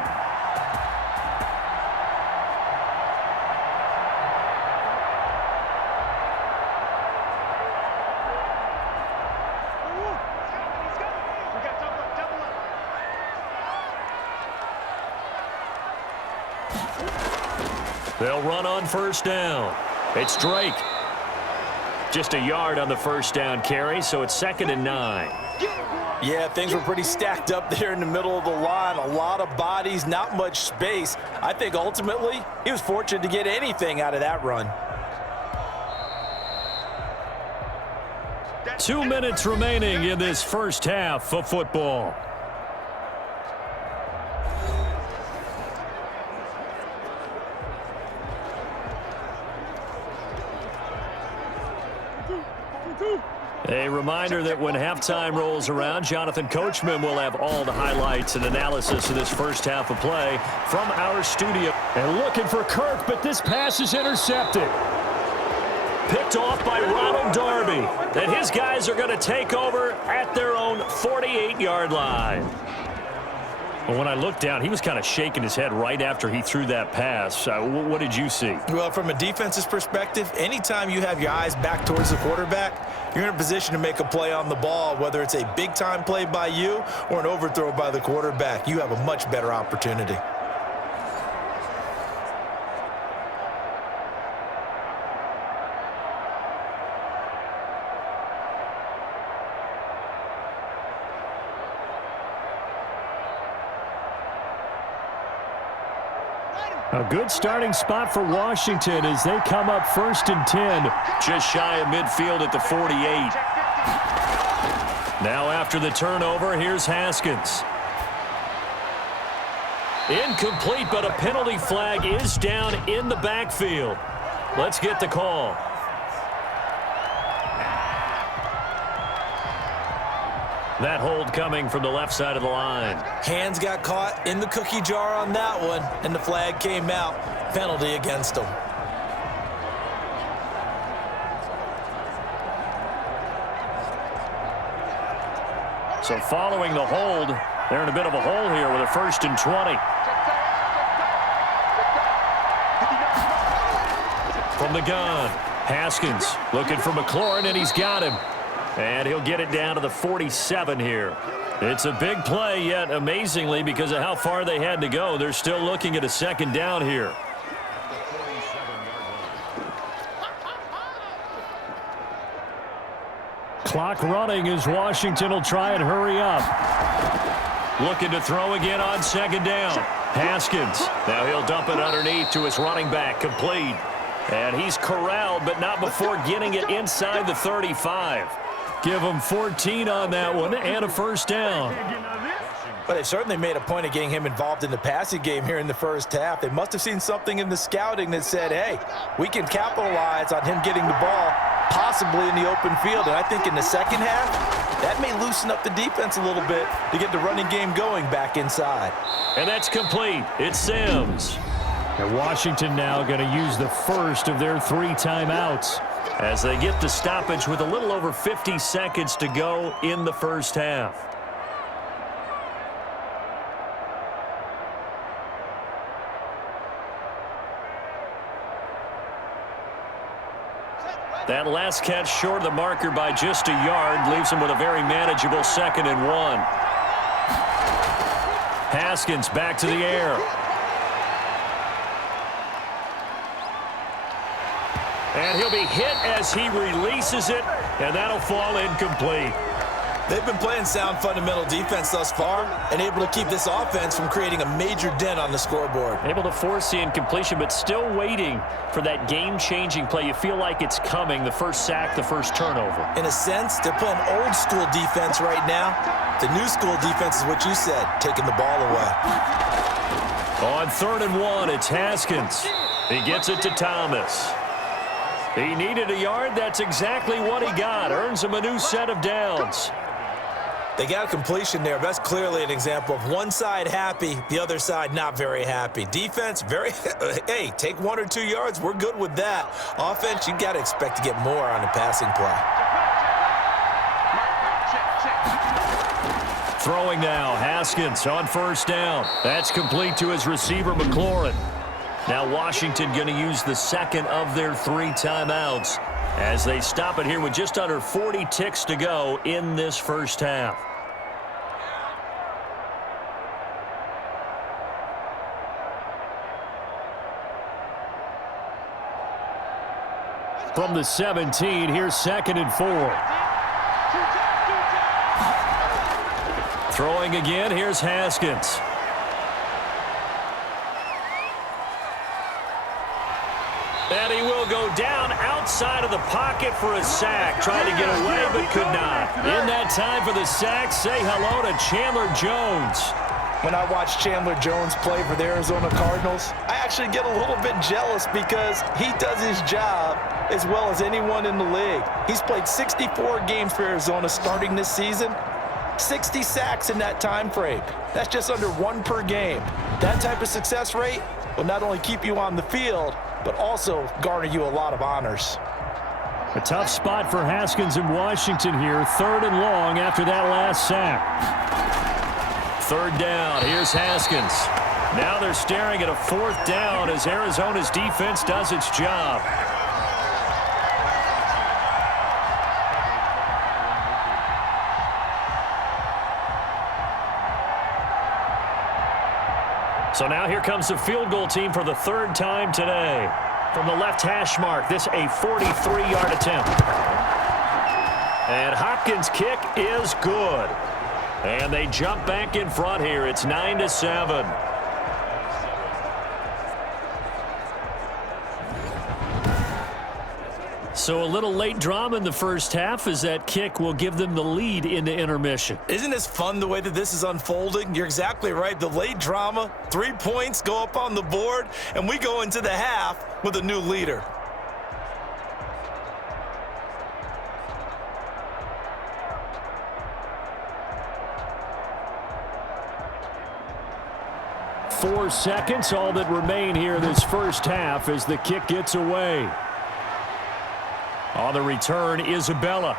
They'll run on first down. It's Drake. Just a yard on the first down carry, so it's 2nd and 9. Yeah, things were pretty stacked up there in the middle of the line. A lot of bodies, not much space. I think ultimately he was fortunate to get anything out of that run. 2 minutes remaining in this first half of football. A reminder that when halftime rolls around, Jonathan Coachman will have all the highlights and analysis of this first half of play from our studio. And looking for Kirk, but this pass is intercepted. Picked off by Ronald Darby. And his guys are going to take over at their own 48-yard line. Well, when I looked down, he was kind of shaking his head right after he threw that pass. What did you see? Well, from a defense's perspective, anytime you have your eyes back towards the quarterback, you're in a position to make a play on the ball, whether it's a big-time play by you or an overthrow by the quarterback. You have a much better opportunity. A good starting spot for Washington as they come up 1st and 10. Just shy of midfield at the 48. Now after the turnover, here's Haskins. Incomplete, but a penalty flag is down in the backfield. Let's get the call. That hold coming from the left side of the line. Hands got caught in the cookie jar on that one, and the flag came out. Penalty against them. So following the hold, they're in a bit of a hole here with a 1st and 20. From the gun, Haskins looking for McLaurin, and he's got him. And he'll get it down to the 47 here. It's a big play, yet amazingly, because of how far they had to go, they're still looking at a 2nd down here. Clock running as Washington will try and hurry up. Looking to throw again on 2nd down. Haskins. Now he'll dump it underneath to his running back, complete. And he's corralled, but not before getting it inside the 35. Give him 14 on that one and a 1st down. But they certainly made a point of getting him involved in the passing game here in the first half. They must have seen something in the scouting that said, hey, we can capitalize on him getting the ball possibly in the open field. And I think in the second half, that may loosen up the defense a little bit to get the running game going back inside. And that's complete. It's Sims. And Washington now going to use the first of their 3 timeouts. As they get the stoppage with a little over 50 seconds to go in the first half. That last catch short of the marker by just a yard leaves him with a very manageable 2nd and 1. Haskins back to the air. And he'll be hit as he releases it, and that'll fall incomplete. They've been playing sound fundamental defense thus far and able to keep this offense from creating a major dent on the scoreboard. Able to force the incompletion, but still waiting for that game-changing play. You feel like it's coming, the first sack, the first turnover. In a sense, they're playing old school defense right now. The new school defense is what you said, taking the ball away. On 3rd and 1, it's Haskins. He gets it to Thomas. He needed a yard. That's exactly what he got. Earns him a new set of downs. They got a completion there. That's clearly an example of one side happy, the other side not very happy. Defense, hey, take 1 or 2 yards. We're good with that. Offense, you got to expect to get more on the passing play. Throwing now, Haskins on first down. That's complete to his receiver, McLaurin. Now Washington going to use the second of their 3 timeouts as they stop it here with just under 40 ticks to go in this first half. From the 17, here's 2nd and 4. Throwing again, here's Haskins. And he will go down outside of the pocket for a sack. Tried to get away, but could not. In that time for the sack, say hello to Chandler Jones. When I watch Chandler Jones play for the Arizona Cardinals, I actually get a little bit jealous because he does his job as well as anyone in the league. He's played 64 games for Arizona starting this season. 60 sacks in that time frame. That's just under 1 per game. That type of success rate will not only keep you on the field, but also garner you a lot of honors. A tough spot for Haskins in Washington here. 3rd and long after that last sack. 3rd down. Here's Haskins. Now they're staring at a 4th down as Arizona's defense does its job. So now here comes the field goal team for the 3rd time today. From the left hash mark, this a 43-yard attempt. And Hopkins' kick is good. And they jump back in front here. It's 9-7. So a little late drama in the first half as that kick will give them the lead into intermission. Isn't this fun the way that this is unfolding? You're exactly right. The late drama, 3 points go up on the board, and we go into the half with a new leader. Four seconds, all that remain here this first half as the kick gets away. On the return, Isabella.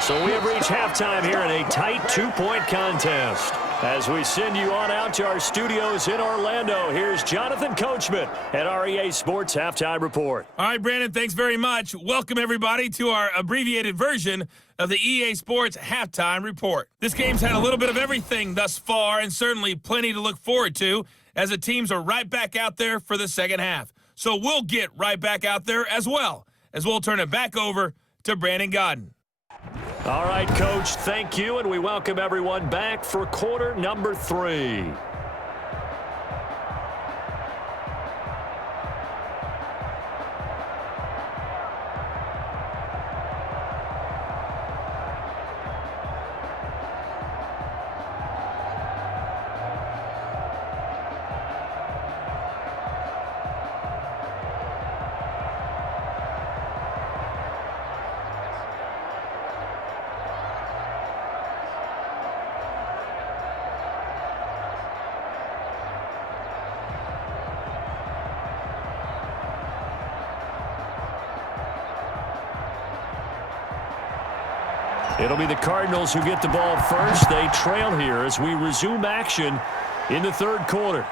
So we have reached halftime here in a tight 2-point contest. As we send you on out to our studios in Orlando, here's Jonathan Coachman at REA Sports Halftime Report. All right, Brandon, thanks very much. Welcome, everybody, to our abbreviated version of the EA Sports Halftime Report. This game's had a little bit of everything thus far and certainly plenty to look forward to as the teams are right back out there for the second half. So we'll get right back out there as well as we'll turn it back over to Brandon Godden. All right, Coach, thank you, and we welcome everyone back for quarter number 3. It'll be the Cardinals who get the ball first. They trail here as we resume action in the 3rd quarter.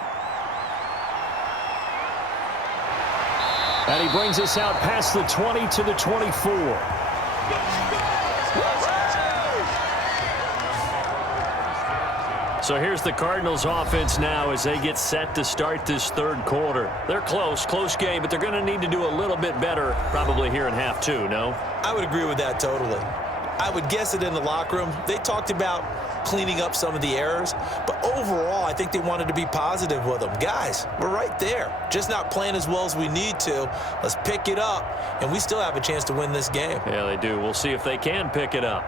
And he brings us out past the 20 to the 24. So here's the Cardinals offense now as they get set to start this 3rd quarter. They're close game, but they're going to need to do a little bit better probably here in half 2, no? I would agree with that totally. I would guess it in the locker room. They talked about cleaning up some of the errors, but overall, I think they wanted to be positive with them. Guys, we're right there. Just not playing as well as we need to. Let's pick it up, and we still have a chance to win this game. Yeah, they do. We'll see if they can pick it up.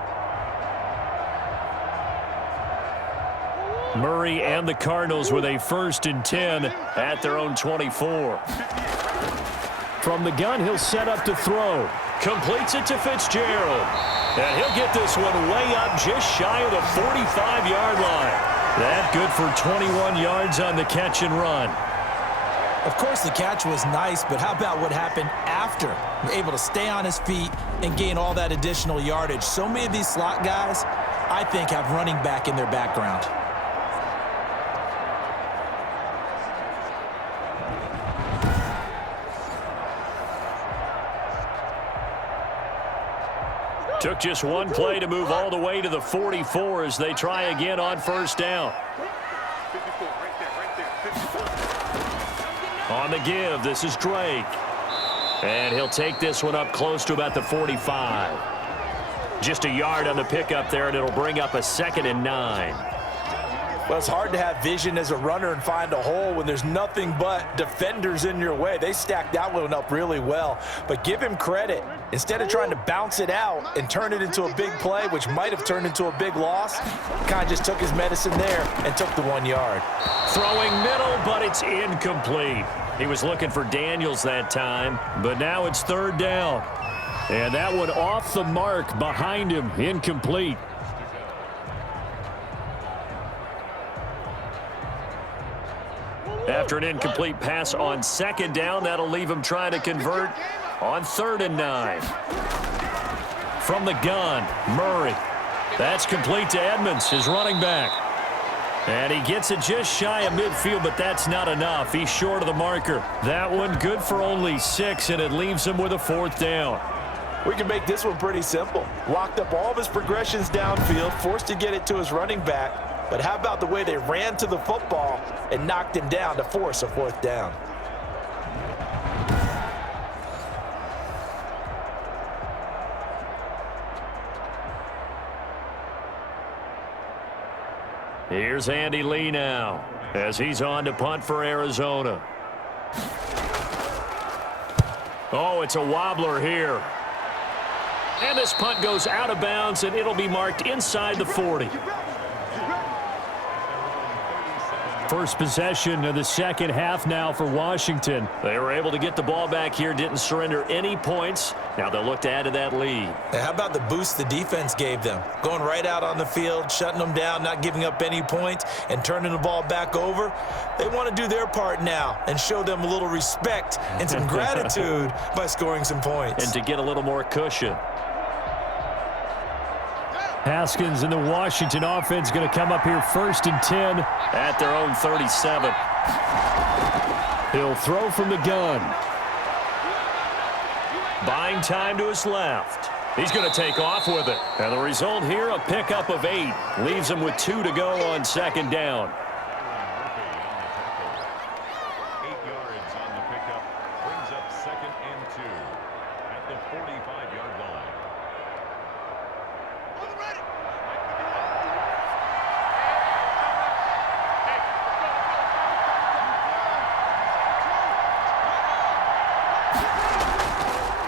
Murray and the Cardinals with a 1st and 10 at their own 24. From the gun, he'll set up to throw. Completes it to Fitzgerald. And he'll get this one way up just shy of the 45-yard line. That good for 21 yards on the catch and run. Of course, the catch was nice, but how about what happened after? Able to stay on his feet and gain all that additional yardage. So many of these slot guys, I think, have running back in their background. Took just one play to move all the way to the 44 as they try again on first down. On the give, this is Drake. And he'll take this one up close to about the 45. Just a yard on the pickup there, and it'll bring up a 2nd and 9. Well, it's hard to have vision as a runner and find a hole when there's nothing but defenders in your way. They stacked that one up really well. But give him credit. Instead of trying to bounce it out and turn it into a big play, which might have turned into a big loss, kind of just took his medicine there and took the 1 yard. Throwing middle, but it's incomplete. He was looking for Daniels that time, but now it's 3rd down. And that one off the mark behind him, incomplete. After an incomplete pass on 2nd down, that'll leave him trying to convert on 3rd and 9. From the gun, Murray. That's complete to Edmonds, his running back. And he gets it just shy of midfield, but that's not enough. He's short of the marker. That one good for only 6, and it leaves him with a 4th down. We can make this one pretty simple. Locked up all of his progressions downfield, forced to get it to his running back. But how about the way they ran to the football and knocked him down to force a 4th down? Here's Andy Lee now as he's on to punt for Arizona. Oh, it's a wobbler here. And this punt goes out of bounds, and it'll be marked inside the 40. First possession of the second half now for Washington. They were able to get the ball back here, didn't surrender any points. Now they'll look to add to that lead. And how about the boost the defense gave them? Going right out on the field, shutting them down, not giving up any points, and turning the ball back over. They want to do their part now and show them a little respect and some gratitude by scoring some points. And to get a little more cushion. Haskins and the Washington offense going to come up here 1st and 10. At their own 37. He'll throw from the gun. Buying time to his left. He's going to take off with it. And the result here, a pickup of 8. Leaves him with 2 to go on 2nd down. 8 yards on the pickup. Brings up 2nd and 2 at the 45-yard line.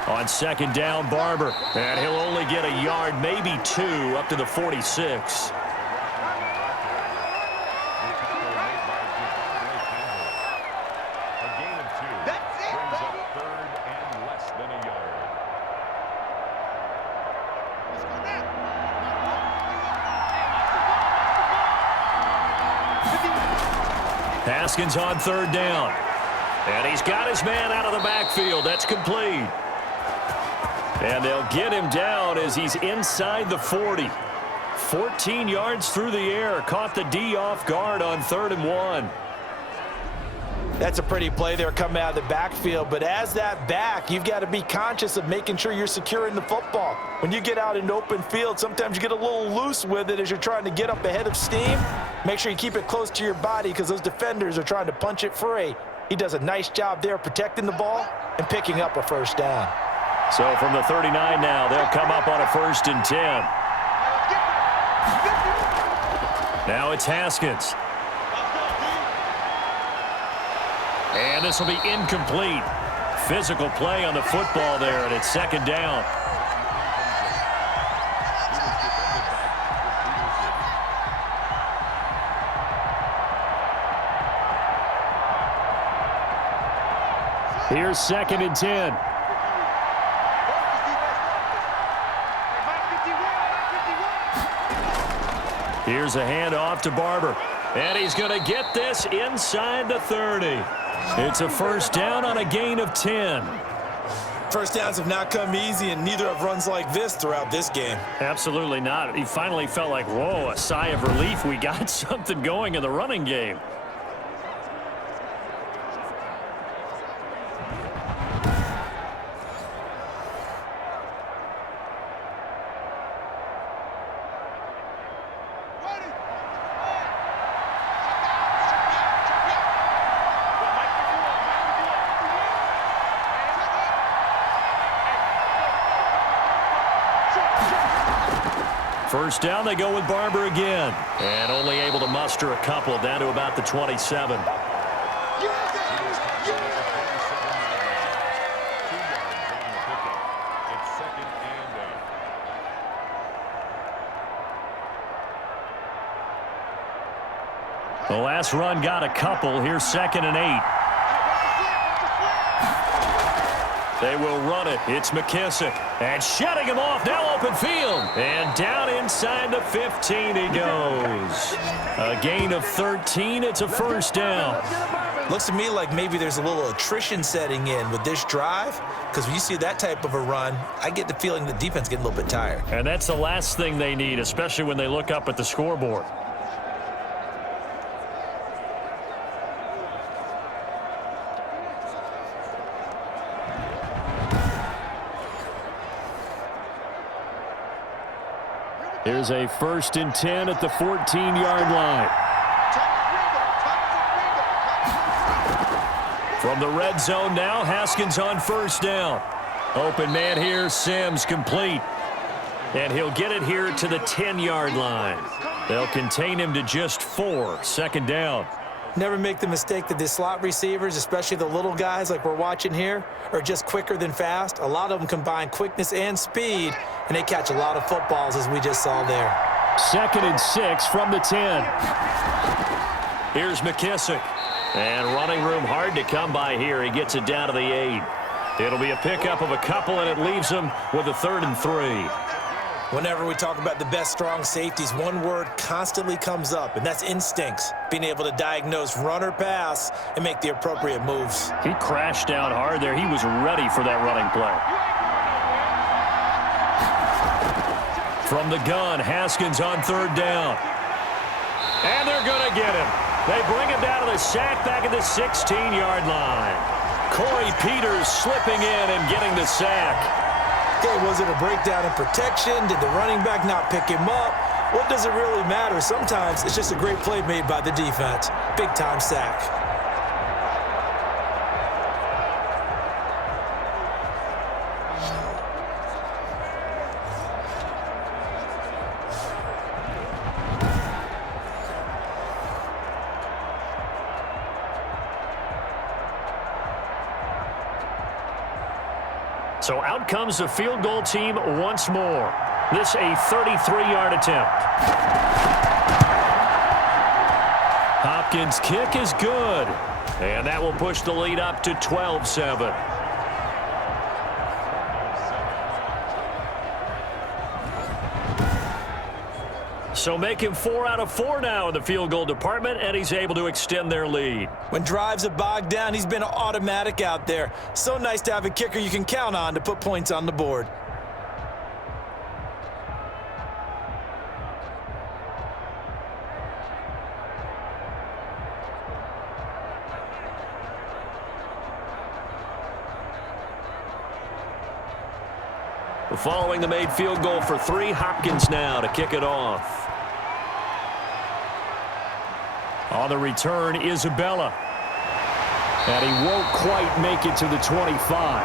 On 2nd down, Barber. And he'll only get a yard, maybe 2, up to the 46. Haskins on 3rd down. And he's got his man out of the backfield. That's complete. And they'll get him down as he's inside the 40. 14 yards through the air. Caught the D off guard on 3rd and 1. That's a pretty play there coming out of the backfield. But as that back, you've got to be conscious of making sure you're securing the football. When you get out in open field, sometimes you get a little loose with it as you're trying to get up ahead of steam. Make sure you keep it close to your body because those defenders are trying to punch it free. He does a nice job there protecting the ball and picking up a 1st down. So from the 39 now, they'll come up on a 1st and 10. Now it's Haskins. And this will be incomplete. Physical play on the football there, and it's 2nd down. Here's 2nd and 10. Here's a handoff to Barber. And he's going to get this inside the 30. It's a first down on a gain of 10. First downs have not come easy, and neither have runs like this throughout this game. Absolutely not. He finally felt like, whoa, a sigh of relief. We got something going in the running game. First down, they go with Barber again. And only able to muster a couple, down to about the 27. The last run got a couple. Here's 2nd and 8. They will run it. It's McKissick. And shutting him off. Now open field. And down inside the 15 he goes. A gain of 13. It's a first down. Looks to me like maybe there's a little attrition setting in with this drive, because when you see that type of a run, I get the feeling the defense getting a little bit tired. And that's the last thing they need, especially when they look up at the scoreboard. Here's a 1st and 10 at the 14-yard line. From the red zone now, Haskins on first down. Open man here, Sims complete. And he'll get it here to the 10-yard line. They'll contain him to just 4. 2nd down. Never make the mistake that the slot receivers, especially the little guys like we're watching here, are just quicker than fast. A lot of them combine quickness and speed, and they catch a lot of footballs, as we just saw there. 2nd and 6 from the 10. Here's McKissick. And running room hard to come by here. He gets it down to the 8. It'll be a pickup of a couple, and it leaves him with a 3rd and 3. Whenever we talk about the best strong safeties, one word constantly comes up, and that's instincts. Being able to diagnose run or pass and make the appropriate moves. He crashed down hard there. He was ready for that running play. From the gun, Haskins on 3rd down. And they're going to get him. They bring him down to the sack back at the 16-yard line. Corey Peters slipping in and getting the sack. Okay, was it a breakdown in protection? Did the running back not pick him up? What does it really matter? Sometimes it's just a great play made by the defense. Big-time sack. So out comes the field goal team once more. This a 33-yard attempt. Hopkins' kick is good. And that will push the lead up to 12-7. So make him 4 out of 4 now in the field goal department, and he's able to extend their lead. When drives are bogged down, he's been automatic out there. So nice to have a kicker you can count on to put points on the board. Following the made field goal for 3, Hopkins now to kick it off. On the return, Isabella. And he won't quite make it to the 25.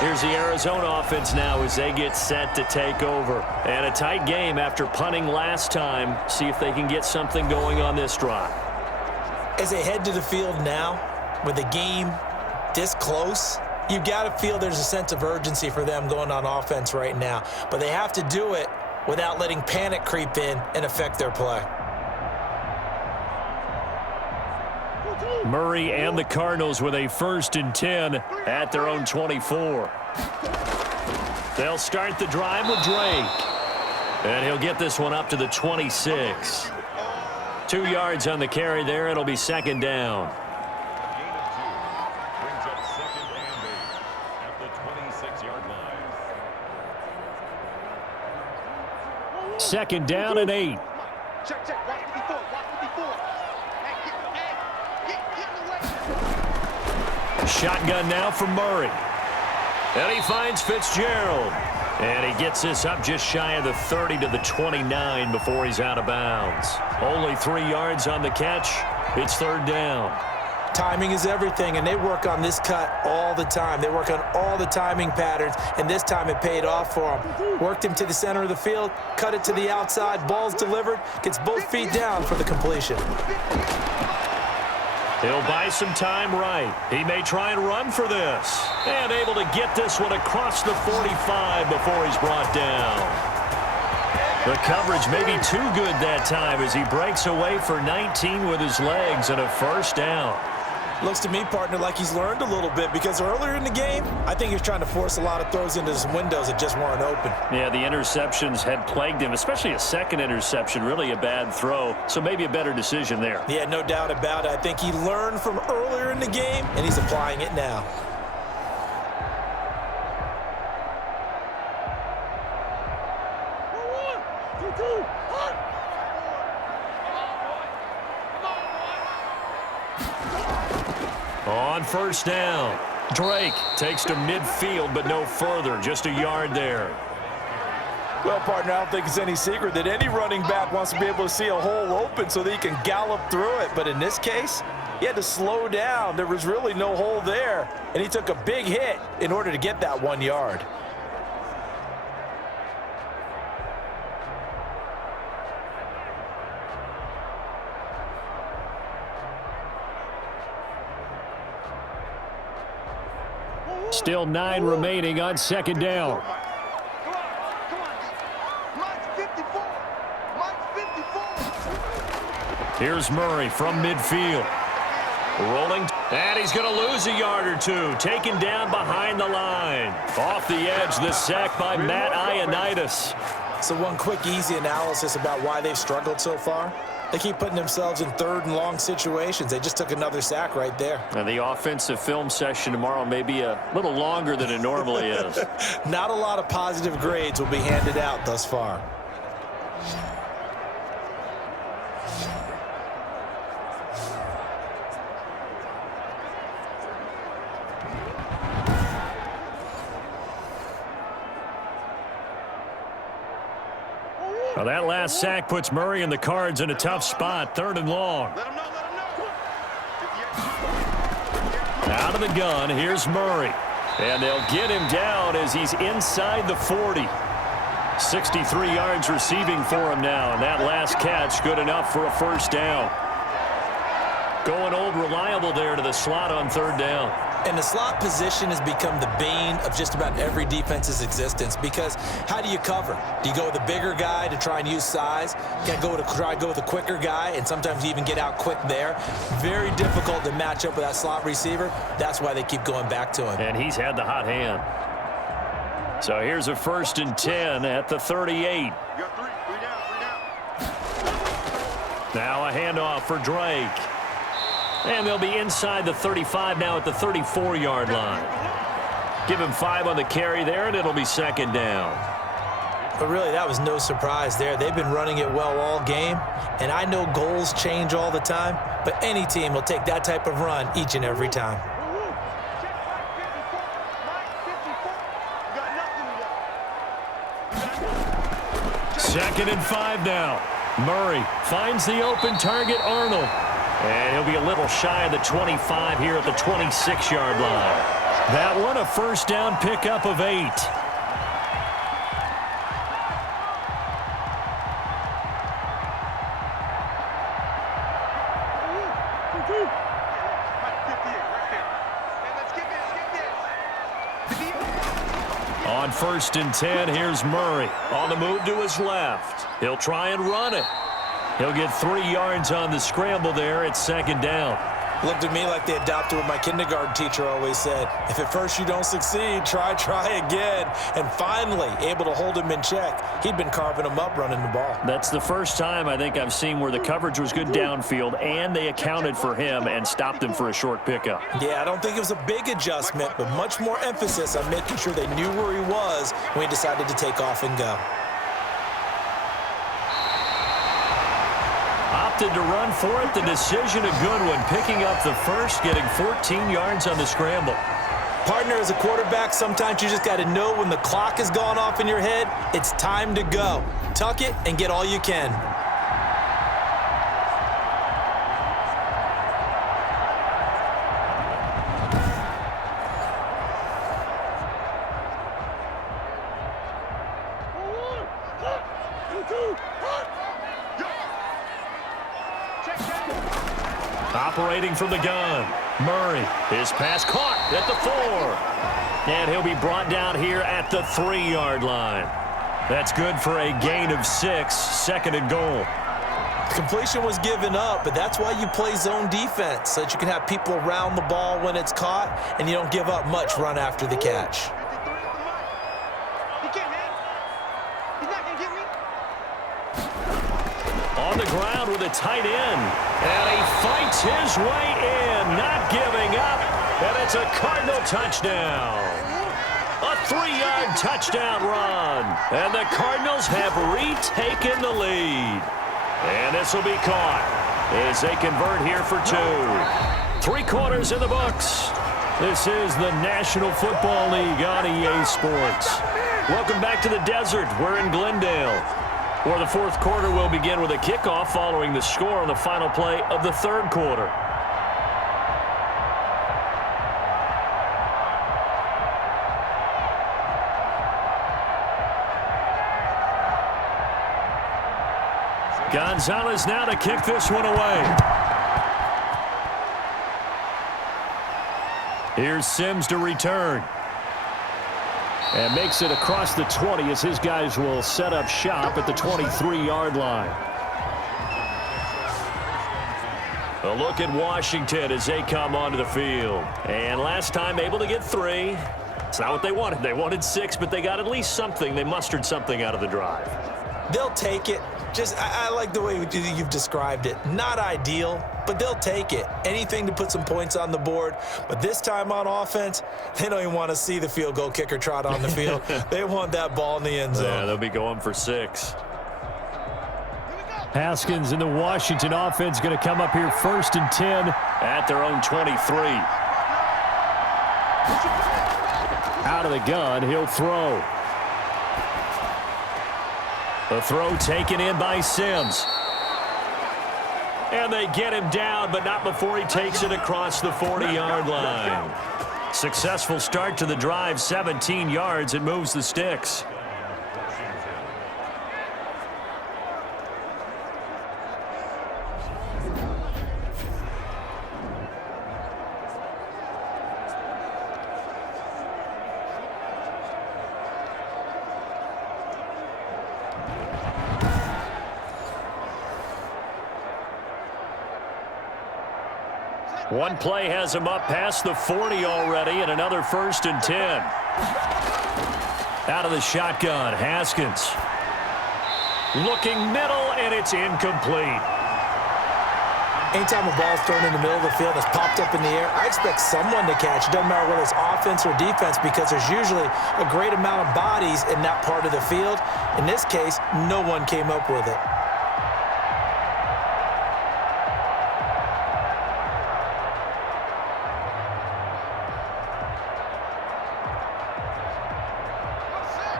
Here's the Arizona offense now as they get set to take over. And a tight game after punting last time. See if they can get something going on this drive. As they head to the field now, with the game this close, you've got to feel there's a sense of urgency for them going on offense right now. But they have to do it without letting panic creep in and affect their play. Murray and the Cardinals with a 1st and 10 at their own 24. They'll start the drive with Drake. And he'll get this one up to the 26. 2 yards on the carry there. It'll be second down. Gain of 2 brings up second and 8 at the 26-yard line. Second down and 8. Check, check. Watch me before. Watch me before. Hey, get in the way. Shotgun now for Murray. And he finds Fitzgerald. And he gets this up just shy of the 30 to the 29 before he's out of bounds. Only 3 yards on the catch. It's third down. Timing is everything, and they work on this cut all the time. They work on all the timing patterns, and this time it paid off for him. Worked him to the center of the field, cut it to the outside, ball's delivered, gets both feet down for the completion. He'll buy some time right. He may try and run for this. And able to get this one across the 45 before he's brought down. The coverage may be too good that time as he breaks away for 19 with his legs and a first down. Looks to me, partner, like he's learned a little bit because earlier in the game, I think he was trying to force a lot of throws into some windows that just weren't open. Yeah, the interceptions had plagued him, especially a second interception, really a bad throw. So maybe a better decision there. Yeah, no doubt about it. I think he learned from earlier in the game, and he's applying it now. On first down, Drake takes to midfield, but no further, just a yard there. Well, partner, I don't think it's any secret that any running back wants to be able to see a hole open so that he can gallop through it. But in this case, he had to slow down. There was really no hole there, and he took a big hit in order to get that 1 yard. Still 9 remaining on second down. Come on. Mike's 54. Mike's 54. Here's Murray from midfield. Rolling, and he's going to lose a yard or two. Taken down behind the line. Off the edge, the sack by Matt Ioannidis. So one quick, easy analysis about why they've struggled so far. They keep putting themselves in third and long situations. They just took another sack right there. And the offensive film session tomorrow may be a little longer than it normally is. Not a lot of positive grades will be handed out thus far. Well, that last sack puts Murray and the Cards in a tough spot, third and long. Let him know. Out of the gun, here's Murray. And they'll get him down as he's inside the 40. 63 yards receiving for him now, and that last catch good enough for a first down. Going old reliable there to the slot on third down. And the slot position has become the bane of just about every defense's existence because how do you cover? Do you go with a bigger guy to try and use size? You can't try to go with a quicker guy, and sometimes you even get out quick there. Very difficult to match up with that slot receiver. That's why they keep going back to him. And he's had the hot hand. So here's a first and 10 at the 38. You got three down. Now a handoff for Drake. And they'll be inside the 35 now at the 34-yard line. Give him 5 on the carry there, and it'll be second down. But really, that was no surprise there. They've been running it well all game, and I know goals change all the time, but any team will take that type of run each and every time. Second and 5 now. Murray finds the open target, Arnold. And he'll be a little shy of the 25 here at the 26-yard line. That one, a first down pickup of 8. On first and 10, here's Murray. On the move to his left. He'll try and run it. He'll get 3 yards on the scramble there at second down. Looked at me like they adopted what my kindergarten teacher always said. If at first you don't succeed, try again. And finally, able to hold him in check. He'd been carving him up running the ball. That's the first time I think I've seen where the coverage was good downfield and they accounted for him and stopped him for a short pickup. Yeah, I don't think it was a big adjustment, but much more emphasis on making sure they knew where he was when he decided to take off and go. Opted to run for it. The decision a good one. Picking up the first, getting 14 yards on the scramble. Partner, as a quarterback, sometimes you just got to know when the clock has gone off in your head, it's time to go. Tuck it and get all you can. Operating from the gun. Murray, his pass caught at the 4. And he'll be brought down here at the 3-yard line. That's good for a gain of 6, second and goal. Completion was given up, but that's why you play zone defense, so that you can have people around the ball when it's caught, and you don't give up much run after the catch. On the ground with a tight end. And he fights his way in, not giving up. And it's a Cardinal touchdown. A 3-yard touchdown run. And the Cardinals have retaken the lead. And this will be caught as they convert here for 2. 3 quarters in the books. This is the National Football League on EA Sports. Welcome back to the desert. We're in Glendale, where the fourth quarter will begin with a kickoff following the score on the final play of the third quarter. Gonzalez now to kick this one away. Here's Sims to return. And makes it across the 20 as his guys will set up shop at the 23-yard line. A look at Washington as they come onto the field. And last time able to get 3. It's not what they wanted. They wanted 6, but they got at least something. They mustered something out of the drive. They'll take it. I like the way you've described it. Not ideal, but they'll take it. Anything to put some points on the board. But this time on offense, they don't even want to see the field goal kicker trot on the field. They want that ball in the end zone. Yeah, they'll be going for 6. Haskins in the Washington offense going to come up here 1st and 10 at their own 23. Out of the gun, he'll throw. The throw taken in by Sims. And they get him down, but not before he takes it across the 40-yard line. Successful start to the drive, 17 yards. It moves the sticks. One play has him up past the 40 already, and another 1st and 10. Out of the shotgun, Haskins. Looking middle, and it's incomplete. Anytime a ball's thrown in the middle of the field that's popped up in the air, I expect someone to catch. It doesn't matter whether it's offense or defense, because there's usually a great amount of bodies in that part of the field. In this case, no one came up with it.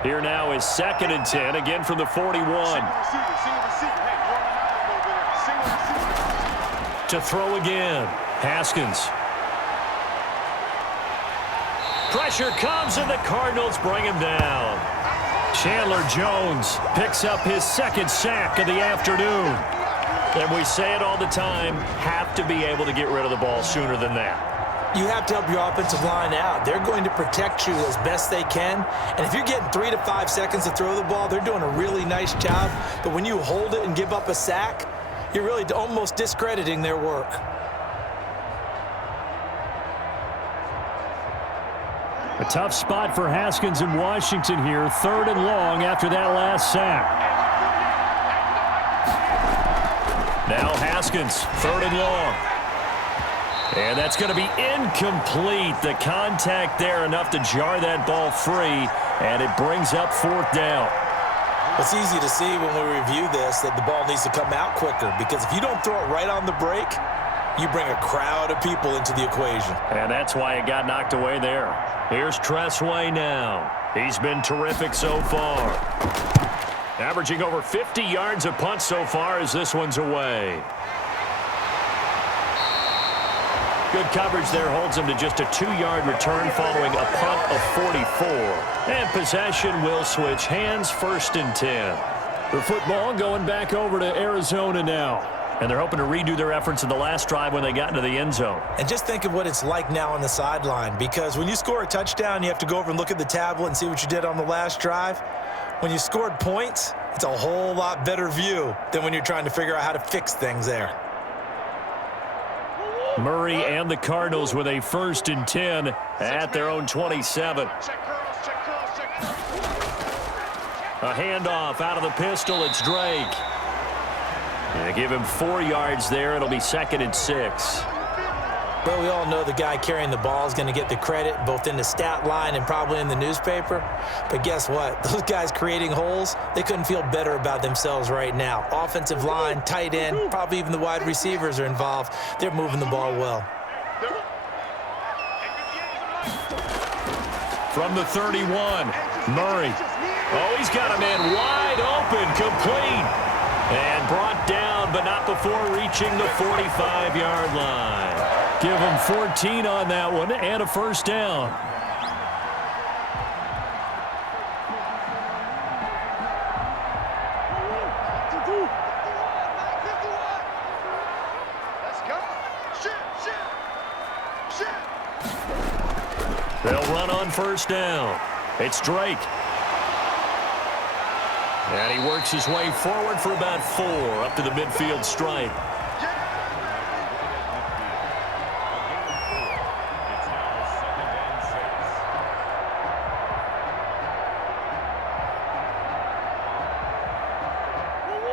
Here now is 2nd and 10, again from the 41. To throw again, Haskins. Pressure comes, and the Cardinals bring him down. Chandler Jones picks up his 2nd sack of the afternoon. And we say it all the time, have to be able to get rid of the ball sooner than that. You have to help your offensive line out. They're going to protect you as best they can. And if you're getting 3 to 5 seconds to throw the ball, they're doing a really nice job. But when you hold it and give up a sack, you're really almost discrediting their work. A tough spot for Haskins in Washington here. 3rd and long after that last sack. Now Haskins, 3rd and long. And that's going to be incomplete. The contact there enough to jar that ball free, and it brings up 4th down. It's easy to see when we review this that the ball needs to come out quicker, because if you don't throw it right on the break, you bring a crowd of people into the equation. And that's why it got knocked away there. Here's Tressway now. He's been terrific so far. Averaging over 50 yards a punt so far as this one's away. Good coverage there holds him to just a 2-yard return following a punt of 44. And possession will switch hands, 1st and 10. The football going back over to Arizona now. And they're hoping to redo their efforts in the last drive when they got into the end zone. And just think of what it's like now on the sideline, because when you score a touchdown, you have to go over and look at the tablet and see what you did on the last drive. When you scored points, it's a whole lot better view than when you're trying to figure out how to fix things there. Murray and the Cardinals with a 1st and 10 at their own 27. A handoff out of the pistol. It's Drake. They give him 4 yards there. It'll be 2nd and 6. Well, we all know the guy carrying the ball is going to get the credit, both in the stat line and probably in the newspaper. But guess what? Those guys creating holes, they couldn't feel better about themselves right now. Offensive line, tight end, probably even the wide receivers are involved. They're moving the ball well. From the 31, Murray. Oh, he's got a man wide open, complete. And brought down, but not before reaching the 45-yard line. Give him 14 on that one and a 1st down. They'll run on 1st down. It's Drake. And he works his way forward for about 4 up to the midfield stripe.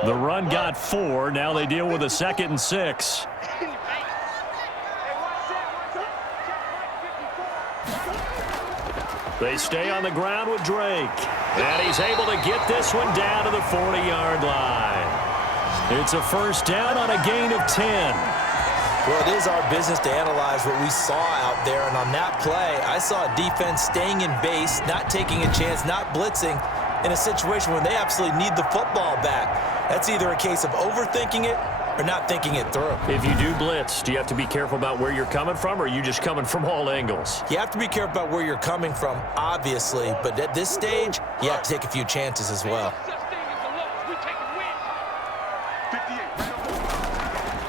The run got 4. Now they deal with a 2nd and 6. They stay on the ground with Drake. And he's able to get this one down to the 40-yard line. It's a 1st down on a gain of 10. Well, it is our business to analyze what we saw out there. And on that play, I saw a defense staying in base, not taking a chance, not blitzing in a situation where they absolutely need the football back. That's either a case of overthinking it or not thinking it through. If you do blitz, do you have to be careful about where you're coming from, or are you just coming from all angles? You have to be careful about where you're coming from, obviously, but at this stage, you have to take a few chances as well.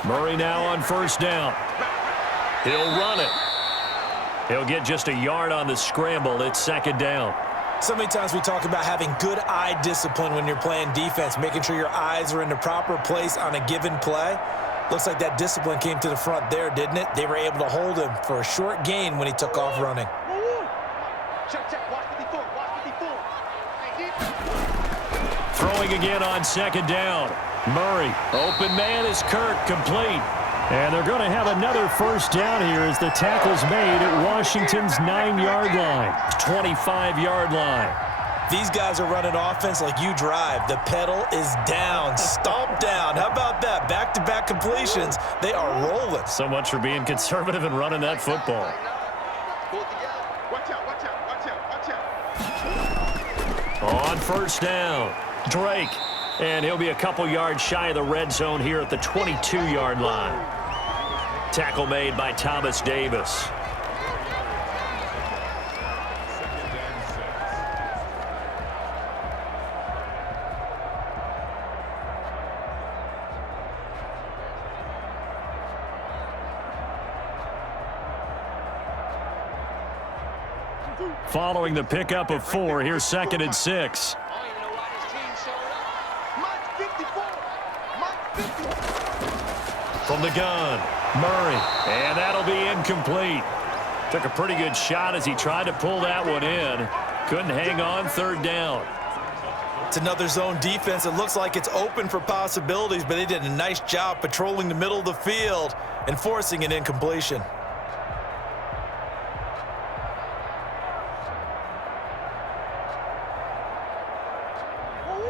Murray now on 1st down. He'll run it. He'll get just a yard on the scramble. It's 2nd down. So many times we talk about having good eye discipline when you're playing defense, making sure your eyes are in the proper place on a given play. Looks like that discipline came to the front there, didn't it? They were able to hold him for a short gain when he took off running. Throwing again on 2nd down. Murray, open man is Kirk, complete. And they're going to have another 1st down here as the tackle's made at Washington's 9-yard line, 25-yard line. These guys are running offense like you drive. The pedal is down, stomp down. How about that? Back-to-back completions. They are rolling. So much for being conservative and running that football. On 1st down, Drake. And he'll be a couple yards shy of the red zone here at the 22-yard line. Tackle made by Thomas Davis. Following the pickup of 4, here's 2nd and 6. From the gun, Murray, and that'll be incomplete. Took a pretty good shot as he tried to pull that one in. Couldn't hang on, third down. It's another zone defense. It looks like it's open for possibilities, but they did a nice job patrolling the middle of the field and forcing an incompletion.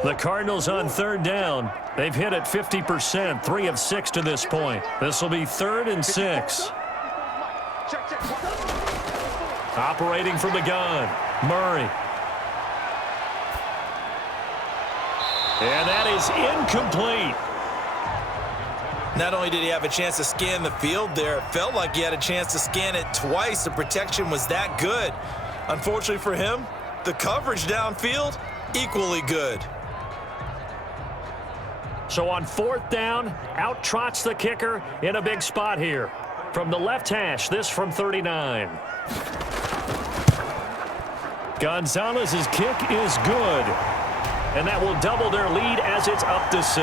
The Cardinals on third down. They've hit it 50%, 3 of 6 to this point. This will be 3rd and 6. Operating from the gun, Murray. And that is incomplete. Not only did he have a chance to scan the field there, it felt like he had a chance to scan it twice. The protection was that good. Unfortunately for him, the coverage downfield, equally good. So on 4th down, out trots the kicker in a big spot here. From the left hash, this from 39. Gonzalez's kick is good. And that will double their lead as it's up to 6.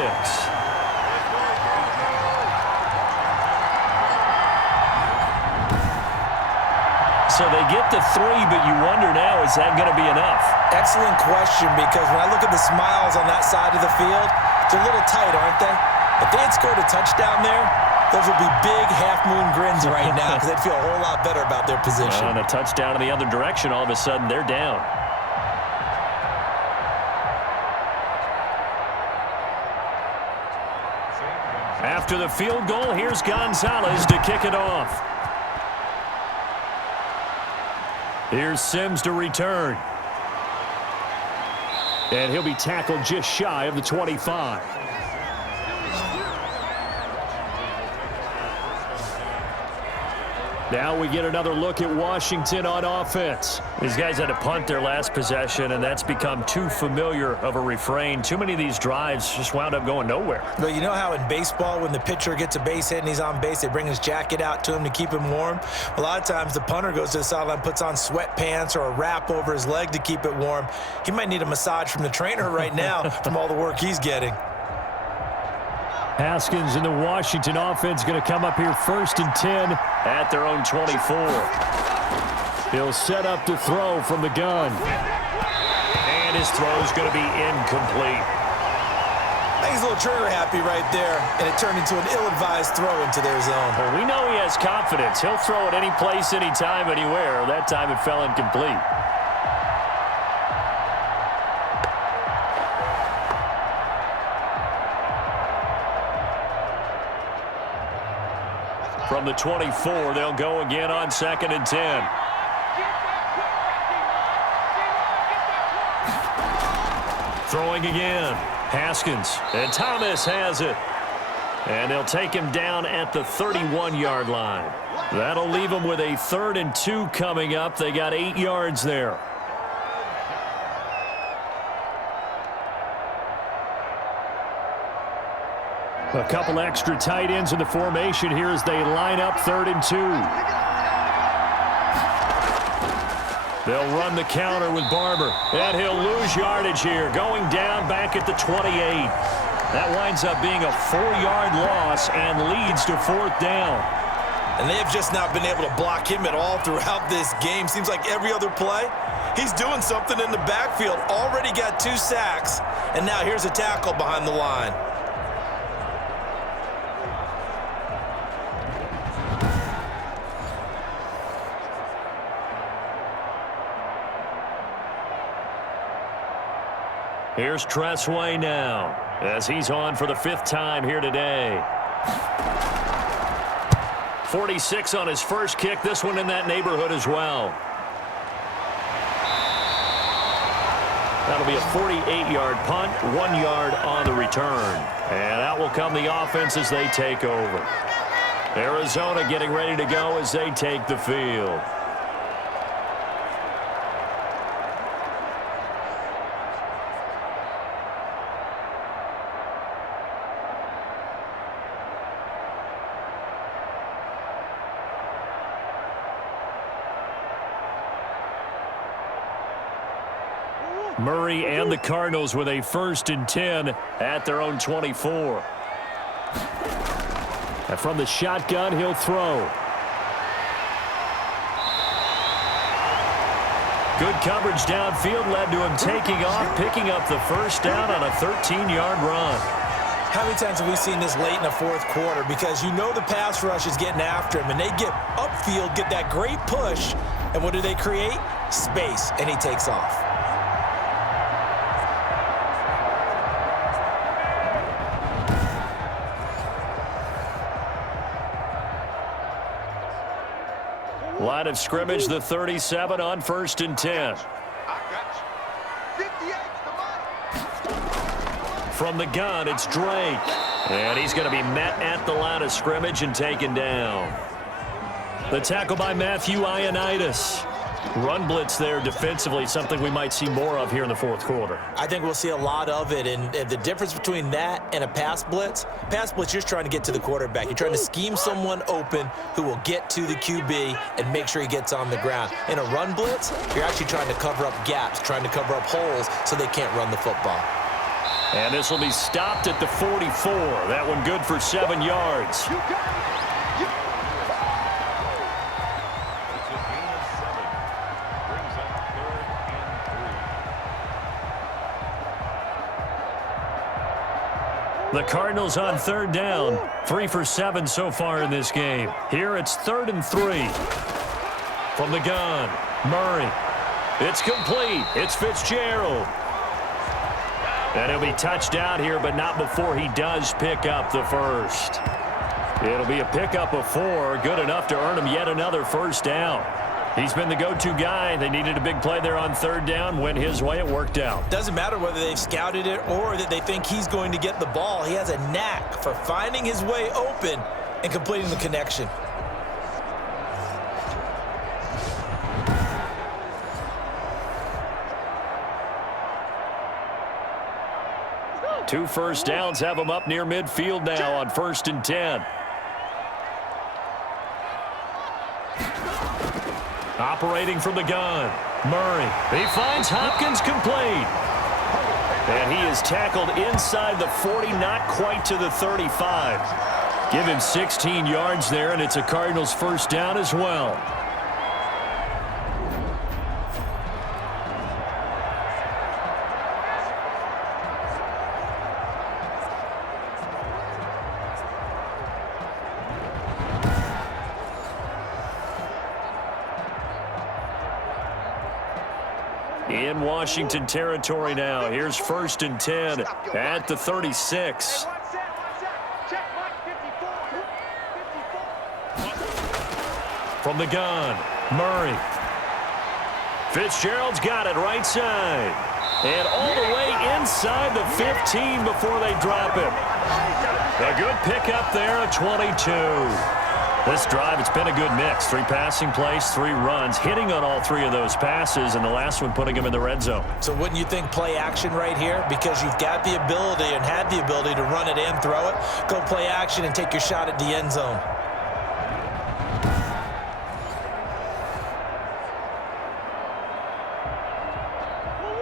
So they get to 3, but you wonder now, is that going to be enough? Excellent question, because when I look at the smiles on that side of the field, they're a little tight, aren't they? If they had scored a touchdown there, those would be big half-moon grins right now because they'd feel a whole lot better about their position. And a touchdown in the other direction, all of a sudden they're down. After the field goal, here's Gonzalez to kick it off. Here's Sims to return. And he'll be tackled just shy of the 25. Now we get another look at Washington on offense. These guys had to punt their last possession, and that's become too familiar of a refrain. Too many of these drives just wound up going nowhere. Well, you know how in baseball, when the pitcher gets a base hit and he's on base, they bring his jacket out to him to keep him warm? A lot of times the punter goes to the sideline, puts on sweatpants or a wrap over his leg to keep it warm. He might need a massage from the trainer right now from all the work he's getting. Haskins and the Washington offense going to come up here 1st and 10 at their own 24. He'll set up to throw from the gun. And his throw is going to be incomplete. He's a little trigger happy right there, and it turned into an ill-advised throw into their zone. Well, we know he has confidence. He'll throw it any place, anytime, anywhere. That time it fell incomplete. From the 24, they'll go again on 2nd and 10. Throwing again. Haskins. And Thomas has it. And they'll take him down at the 31-yard line. That'll leave them with a 3rd and 2 coming up. They got 8 yards there. A couple extra tight ends in the formation here as they line up 3rd and 2. They'll run the counter with Barber. And he'll lose yardage here, going down back at the 28. That winds up being a 4-yard loss and leads to 4th down. And they have just not been able to block him at all throughout this game. Seems like every other play, he's doing something in the backfield. Already got 2 sacks, and now here's a tackle behind the line. Here's Tressway now as he's on for the 5th time here today. 46 on his first kick. This one in that neighborhood as well. That'll be a 48-yard punt, 1 yard on the return. And out will come the offense as they take over. Arizona getting ready to go as they take the field. Murray and the Cardinals with a 1st and 10 at their own 24. And from the shotgun, he'll throw. Good coverage downfield led to him taking off, picking up the first down on a 13-yard run. How many times have we seen this late in the fourth quarter? Because you know the pass rush is getting after him, and they get upfield, get that great push, and what do they create? Space, and he takes off. Line of scrimmage, the 37 on 1st and 10. I got you. 58's the money. From the gun, it's Drake. And he's going to be met at the line of scrimmage and taken down. The tackle by Matthew Ioannidis. Run blitz there defensively, something we might see more of here in the fourth quarter. I think we'll see a lot of it, and the difference between that and a pass blitz, you're just trying to get to the quarterback. You're trying to scheme someone open who will get to the QB and make sure he gets on the ground. In a run blitz, you're actually trying to cover up gaps, trying to cover up holes so they can't run the football. And this will be stopped at the 44. That one good for 7 yards. You got it. The Cardinals on 3rd down. 3 for 7 so far in this game. Here it's 3rd and 3. From the gun, Murray. It's complete. It's Fitzgerald. And he'll be touched out here, but not before he does pick up the first. It'll be a pickup of 4. Good enough to earn him yet another first down. He's been the go-to guy. They needed a big play there on 3rd down. Went his way. It worked out. Doesn't matter whether they've scouted it or that they think he's going to get the ball. He has a knack for finding his way open and completing the connection. Two first downs have him up near midfield now on 1st and 10. Operating from the gun, Murray. He finds Hopkins complete. And he is tackled inside the 40, not quite to the 35. Give him 16 yards there, and it's a Cardinals first down as well. In Washington territory now. Here's 1st and 10 at the 36. From the gun, Murray. Fitzgerald's got it right side. And all the way inside the 15 before they drop him. A good pickup there at 22. This drive, it's been a good mix. 3 passing plays, 3 runs, hitting on all 3 of those passes, and the last one putting him in the red zone. So wouldn't you think play action right here? Because you've got the ability and had the ability to run it and throw it. Go play action and take your shot at the end zone.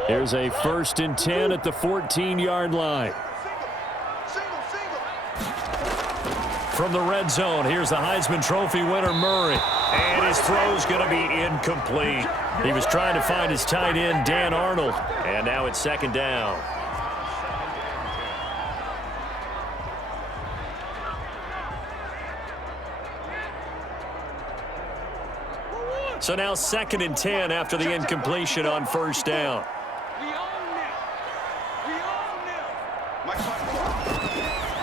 Here's a 1st and 10 at the 14-yard line. From the red zone, here's the Heisman Trophy winner, Murray. And his throw's going to be incomplete. He was trying to find his tight end, Dan Arnold. And now it's 2nd down. So now 2nd and 10 after the incompletion on 1st down.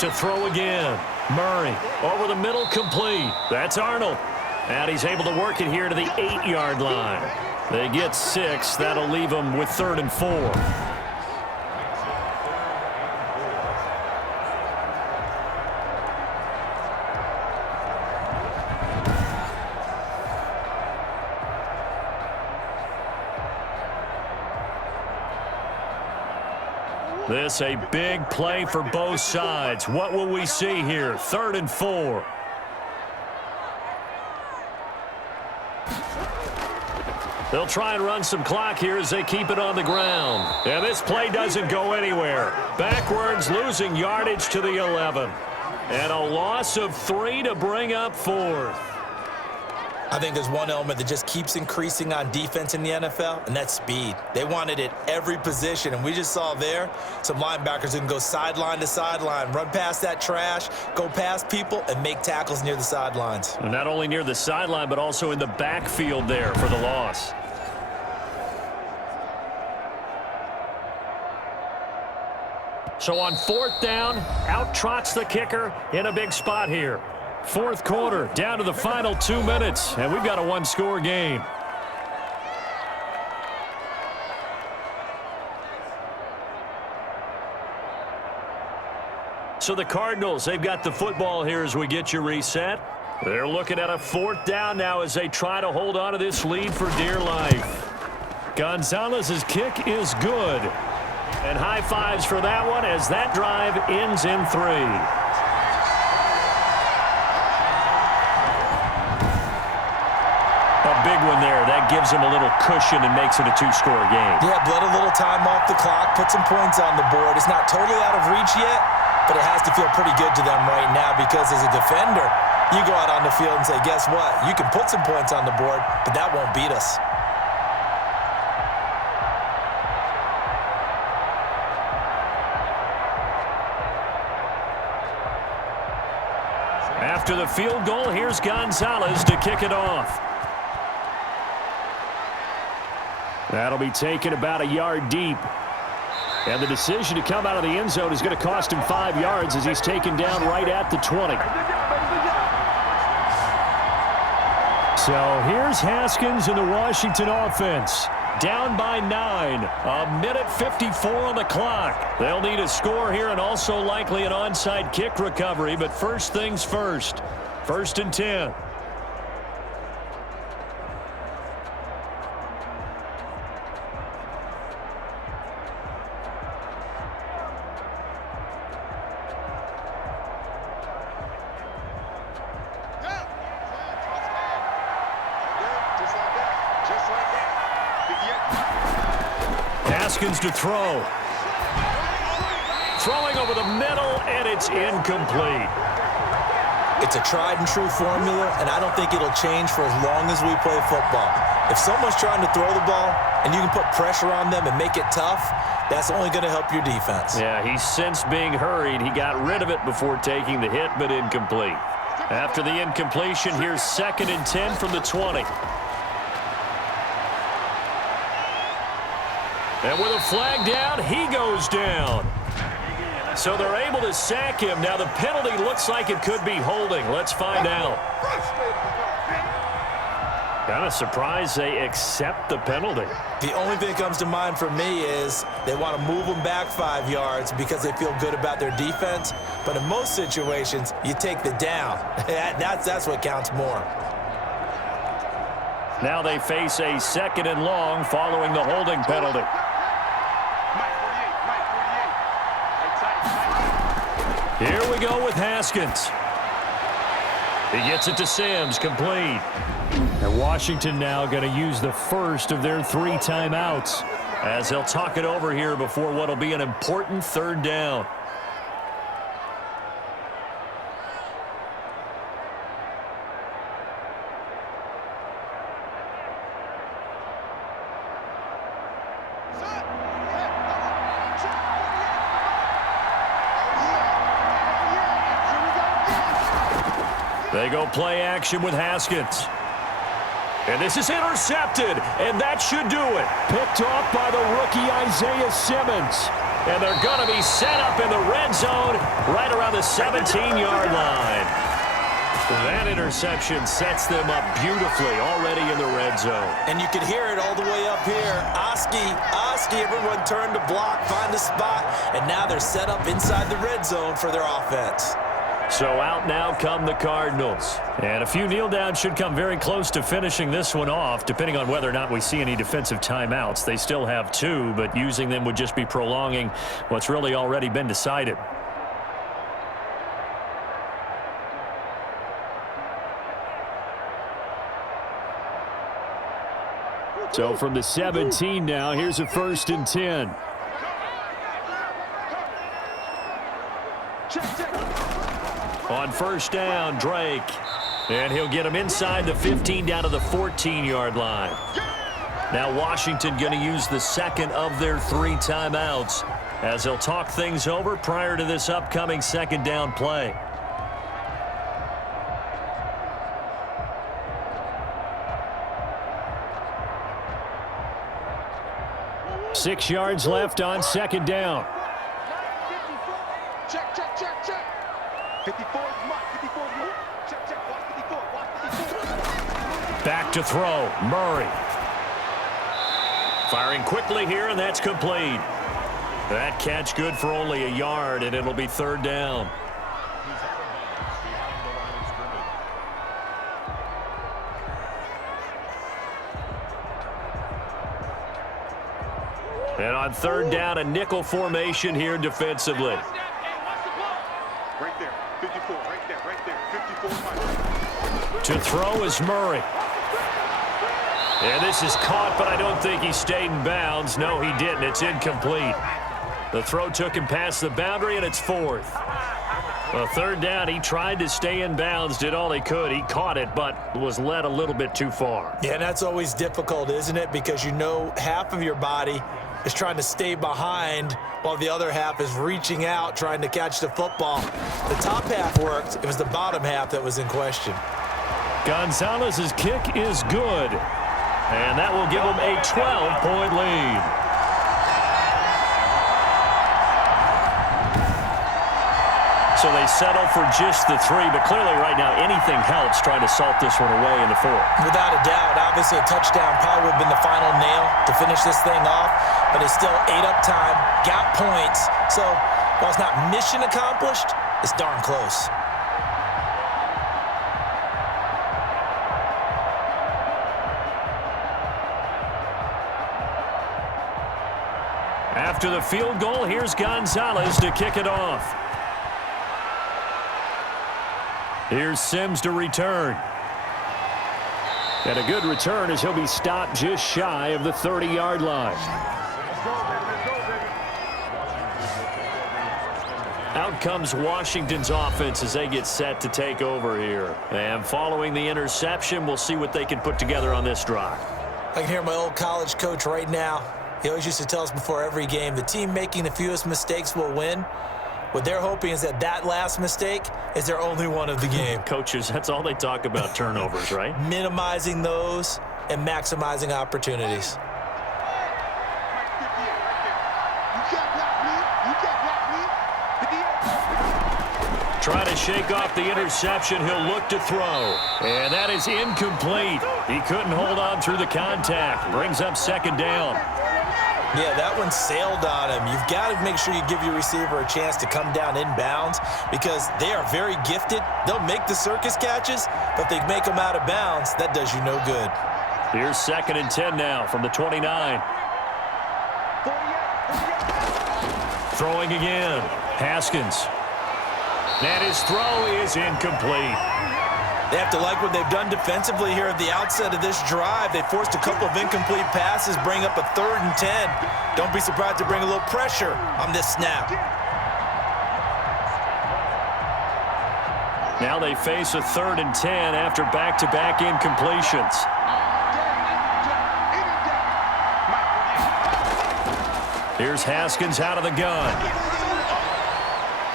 To throw again. Murray over the middle, complete. That's Arnold. And he's able to work it here to the 8-yard line. They get 6. That'll leave them with 3rd and 4. This a big play for both sides. What will we see here? 3rd and 4. They'll try and run some clock here as they keep it on the ground. And this play doesn't go anywhere. Backwards, losing yardage to the 11. And a loss of 3 to bring up 4th. I think there's one element that just keeps increasing on defense in the NFL, and that's speed. They want it at every position, and we just saw there some linebackers who can go sideline to sideline, run past that trash, go past people, and make tackles near the sidelines. And not only near the sideline, but also in the backfield there for the loss. So on 4th down, out trots the kicker in a big spot here. 4th quarter, down to the final 2 minutes, and we've got a one-score game. So the Cardinals, they've got the football here as we get you reset. They're looking at a 4th down now as they try to hold on to this lead for dear life. Gonzalez's kick is good. And high fives for that one as that drive ends in 3. A big one there. That gives them a little cushion and makes it a 2-score game. Yeah, bled a little time off the clock, put some points on the board. It's not totally out of reach yet, but it has to feel pretty good to them right now because as a defender, you go out on the field and say, guess what? You can put some points on the board, but that won't beat us. After the field goal, here's Gonzalez to kick it off. That'll be taken about a yard deep. And the decision to come out of the end zone is going to cost him 5 yards as he's taken down right at the 20. So here's Haskins in the Washington offense. Down by 9. 1:54 on the clock. They'll need a score here and also likely an onside kick recovery. But first things first. 1st and 10. Haskins to throw. Throwing over the middle, and it's incomplete. It's a tried and true formula, and I don't think it'll change for as long as we play football. If someone's trying to throw the ball and you can put pressure on them and make it tough, that's only going to help your defense. Yeah, he sensed being hurried. He got rid of it before taking the hit, but incomplete. After the incompletion, here's 2nd and 10 from the 20. And with a flag down, he goes down. So they're able to sack him. Now the penalty looks like it could be holding. Let's find out. Kind of surprised they accept the penalty. The only thing that comes to mind for me is they want to move them back 5 yards because they feel good about their defense. But in most situations, you take the down. That's what counts more. Now they face a 2nd and long following the holding penalty. Here we go with Haskins. He gets it to Sims, complete. And Washington now going to use the first of their 3 timeouts as they'll talk it over here before what will be an important 3rd down. They go play action with Haskins. And this is intercepted, and that should do it. Picked off by the rookie Isaiah Simmons. And they're going to be set up in the red zone right around the 17-yard line. That interception sets them up beautifully already in the red zone. And you can hear it all the way up here. Oski, everyone turned to block, find a spot, and now they're set up inside the red zone for their offense. So out now come the Cardinals. And a few kneel downs should come very close to finishing this one off, depending on whether or not we see any defensive timeouts. They still have 2, but using them would just be prolonging what's really already been decided. So from the 17 now, here's a 1st and 10. On 1st down, Drake. And he'll get him inside the 15 down to the 14-yard line. Now Washington going to use the second of their 3 timeouts as they'll talk things over prior to this upcoming second down play. Six yards left on second down. Check, check, check, check. 54 is mark, 54 is mark. Check, check, watch 54, watch 54. Back to throw, Murray. Firing quickly here, and that's complete. That catch good for only a yard, and it'll be third down. And on third down, a nickel formation here defensively. Right there, 54, right there, 54. To throw is Murray. And this is caught, but I don't think he stayed in bounds. No, he didn't. It's incomplete. The throw took him past the boundary, and it's fourth. Well, third down, he tried to stay in bounds, did all he could. He caught it, but was led a little bit too far. Yeah, and that's always difficult, isn't it? Because you know half of your body is trying to stay behind while the other half is reaching out, trying to catch the football. The top half worked. It was the bottom half that was in question. Gonzalez's kick is good. And that will give them a 12-point lead. So they settle for just the 3, but clearly right now anything helps trying to salt this one away in the 4th. Without a doubt, obviously a touchdown probably would have been the final nail to finish this thing off, but it's still ate up time, got points. So while it's not mission accomplished, it's darn close. After the field goal, here's Gonzalez to kick it off. Here's Sims to return. And a good return as he'll be stopped just shy of the 30-yard line. Out comes Washington's offense as they get set to take over here. And following the interception, we'll see what they can put together on this drive. I can hear my old college coach right now. He always used to tell us before every game, the team making the fewest mistakes will win. What they're hoping is that that last mistake is their only one of the game. Coaches, that's all they talk about, turnovers, right? Minimizing those and maximizing opportunities. Trying to shake off the interception. He'll look to throw. And that is incomplete. He couldn't hold on through the contact. Brings up second down. Yeah, that one sailed on him. You've got to make sure you give your receiver a chance to come down inbounds because they are very gifted. They'll make the circus catches, but if they make them out of bounds, that does you no good. Here's 2nd and 10 now from the 29. Throwing again. Haskins. And his throw is incomplete. They have to like what they've done defensively here at the outset of this drive. They forced a couple of incomplete passes, bring up a 3rd and 10. Don't be surprised to bring a little pressure on this snap. Now they face a 3rd and 10 after back-to-back incompletions. Here's Haskins out of the gun.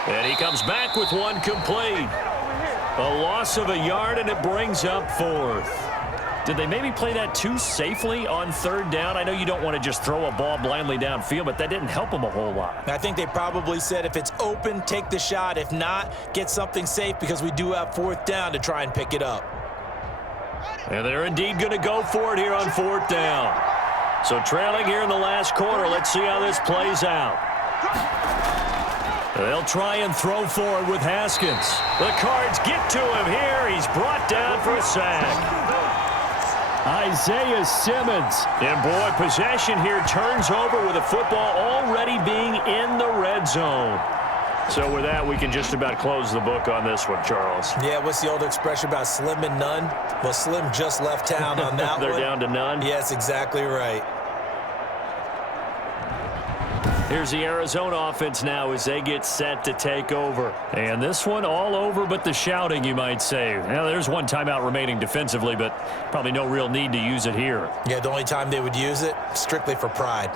And he comes back with one complete. A loss of a yard, and it brings up 4th. Did they maybe play that too safely on 3rd down? I know you don't want to just throw a ball blindly downfield, but that didn't help them a whole lot. I think they probably said if it's open, take the shot. If not, get something safe because we do have 4th down to try and pick it up. And they're indeed going to go for it here on 4th down. So trailing here in the last quarter, let's see how this plays out. They'll try and throw forward with Haskins. The Cards get to him here. He's brought down for a sack. Isaiah Simmons. And boy, possession here turns over with the football already being in the red zone. So with that, we can just about close the book on this one, Charles. Yeah, what's the old expression about slim and none? Well, Slim just left town on that They're one. down to none? Yes, exactly right. Here's the Arizona offense now as they get set to take over. And this one all over but the shouting, you might say. Now, there's one timeout remaining defensively, but probably no real need to use it here. Yeah, the only time they would use it, strictly for pride.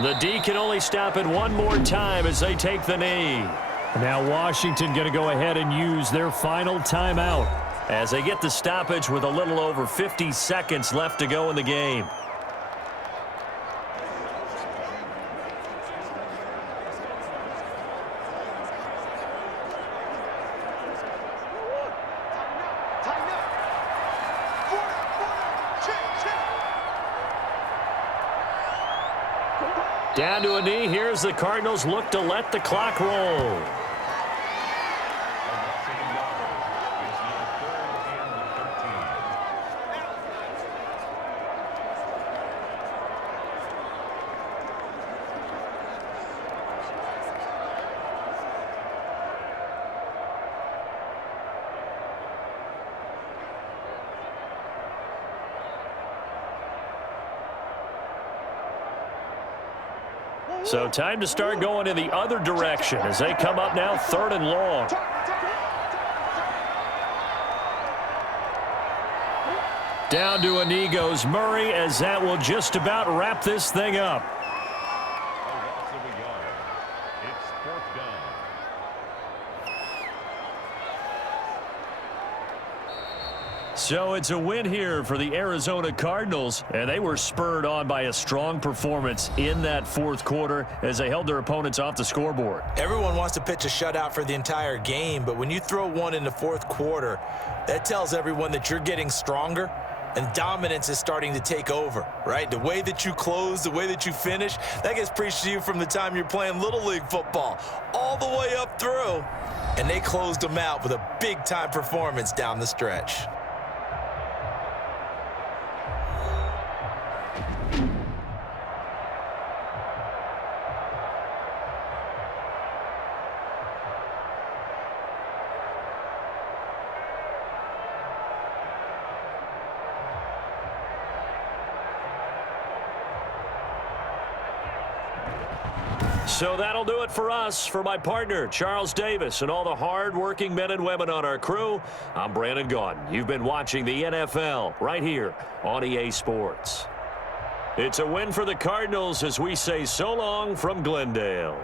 The D can only stop it one more time as they take the knee. Now Washington going to go ahead and use their final timeout as they get the stoppage with a little over 50 seconds left to go in the game. Down to a knee. Here's the Cardinals look to let the clock roll. So time to start going in the other direction as they come up now 3rd and long. Down to a knee goes Murray as that will just about wrap this thing up. So it's a win here for the Arizona Cardinals, and they were spurred on by a strong performance in that 4th quarter as they held their opponents off the scoreboard. Everyone wants to pitch a shutout for the entire game, but when you throw one in the 4th quarter, that tells everyone that you're getting stronger and dominance is starting to take over, right? The way that you close, the way that you finish, that gets preached to you from the time you're playing Little League football all the way up through, and they closed them out with a big-time performance down the stretch. So that'll do it for us. For my partner, Charles Davis, and all the hard-working men and women on our crew, I'm Brandon Gaudin. You've been watching the NFL right here on EA Sports. It's a win for the Cardinals as we say so long from Glendale.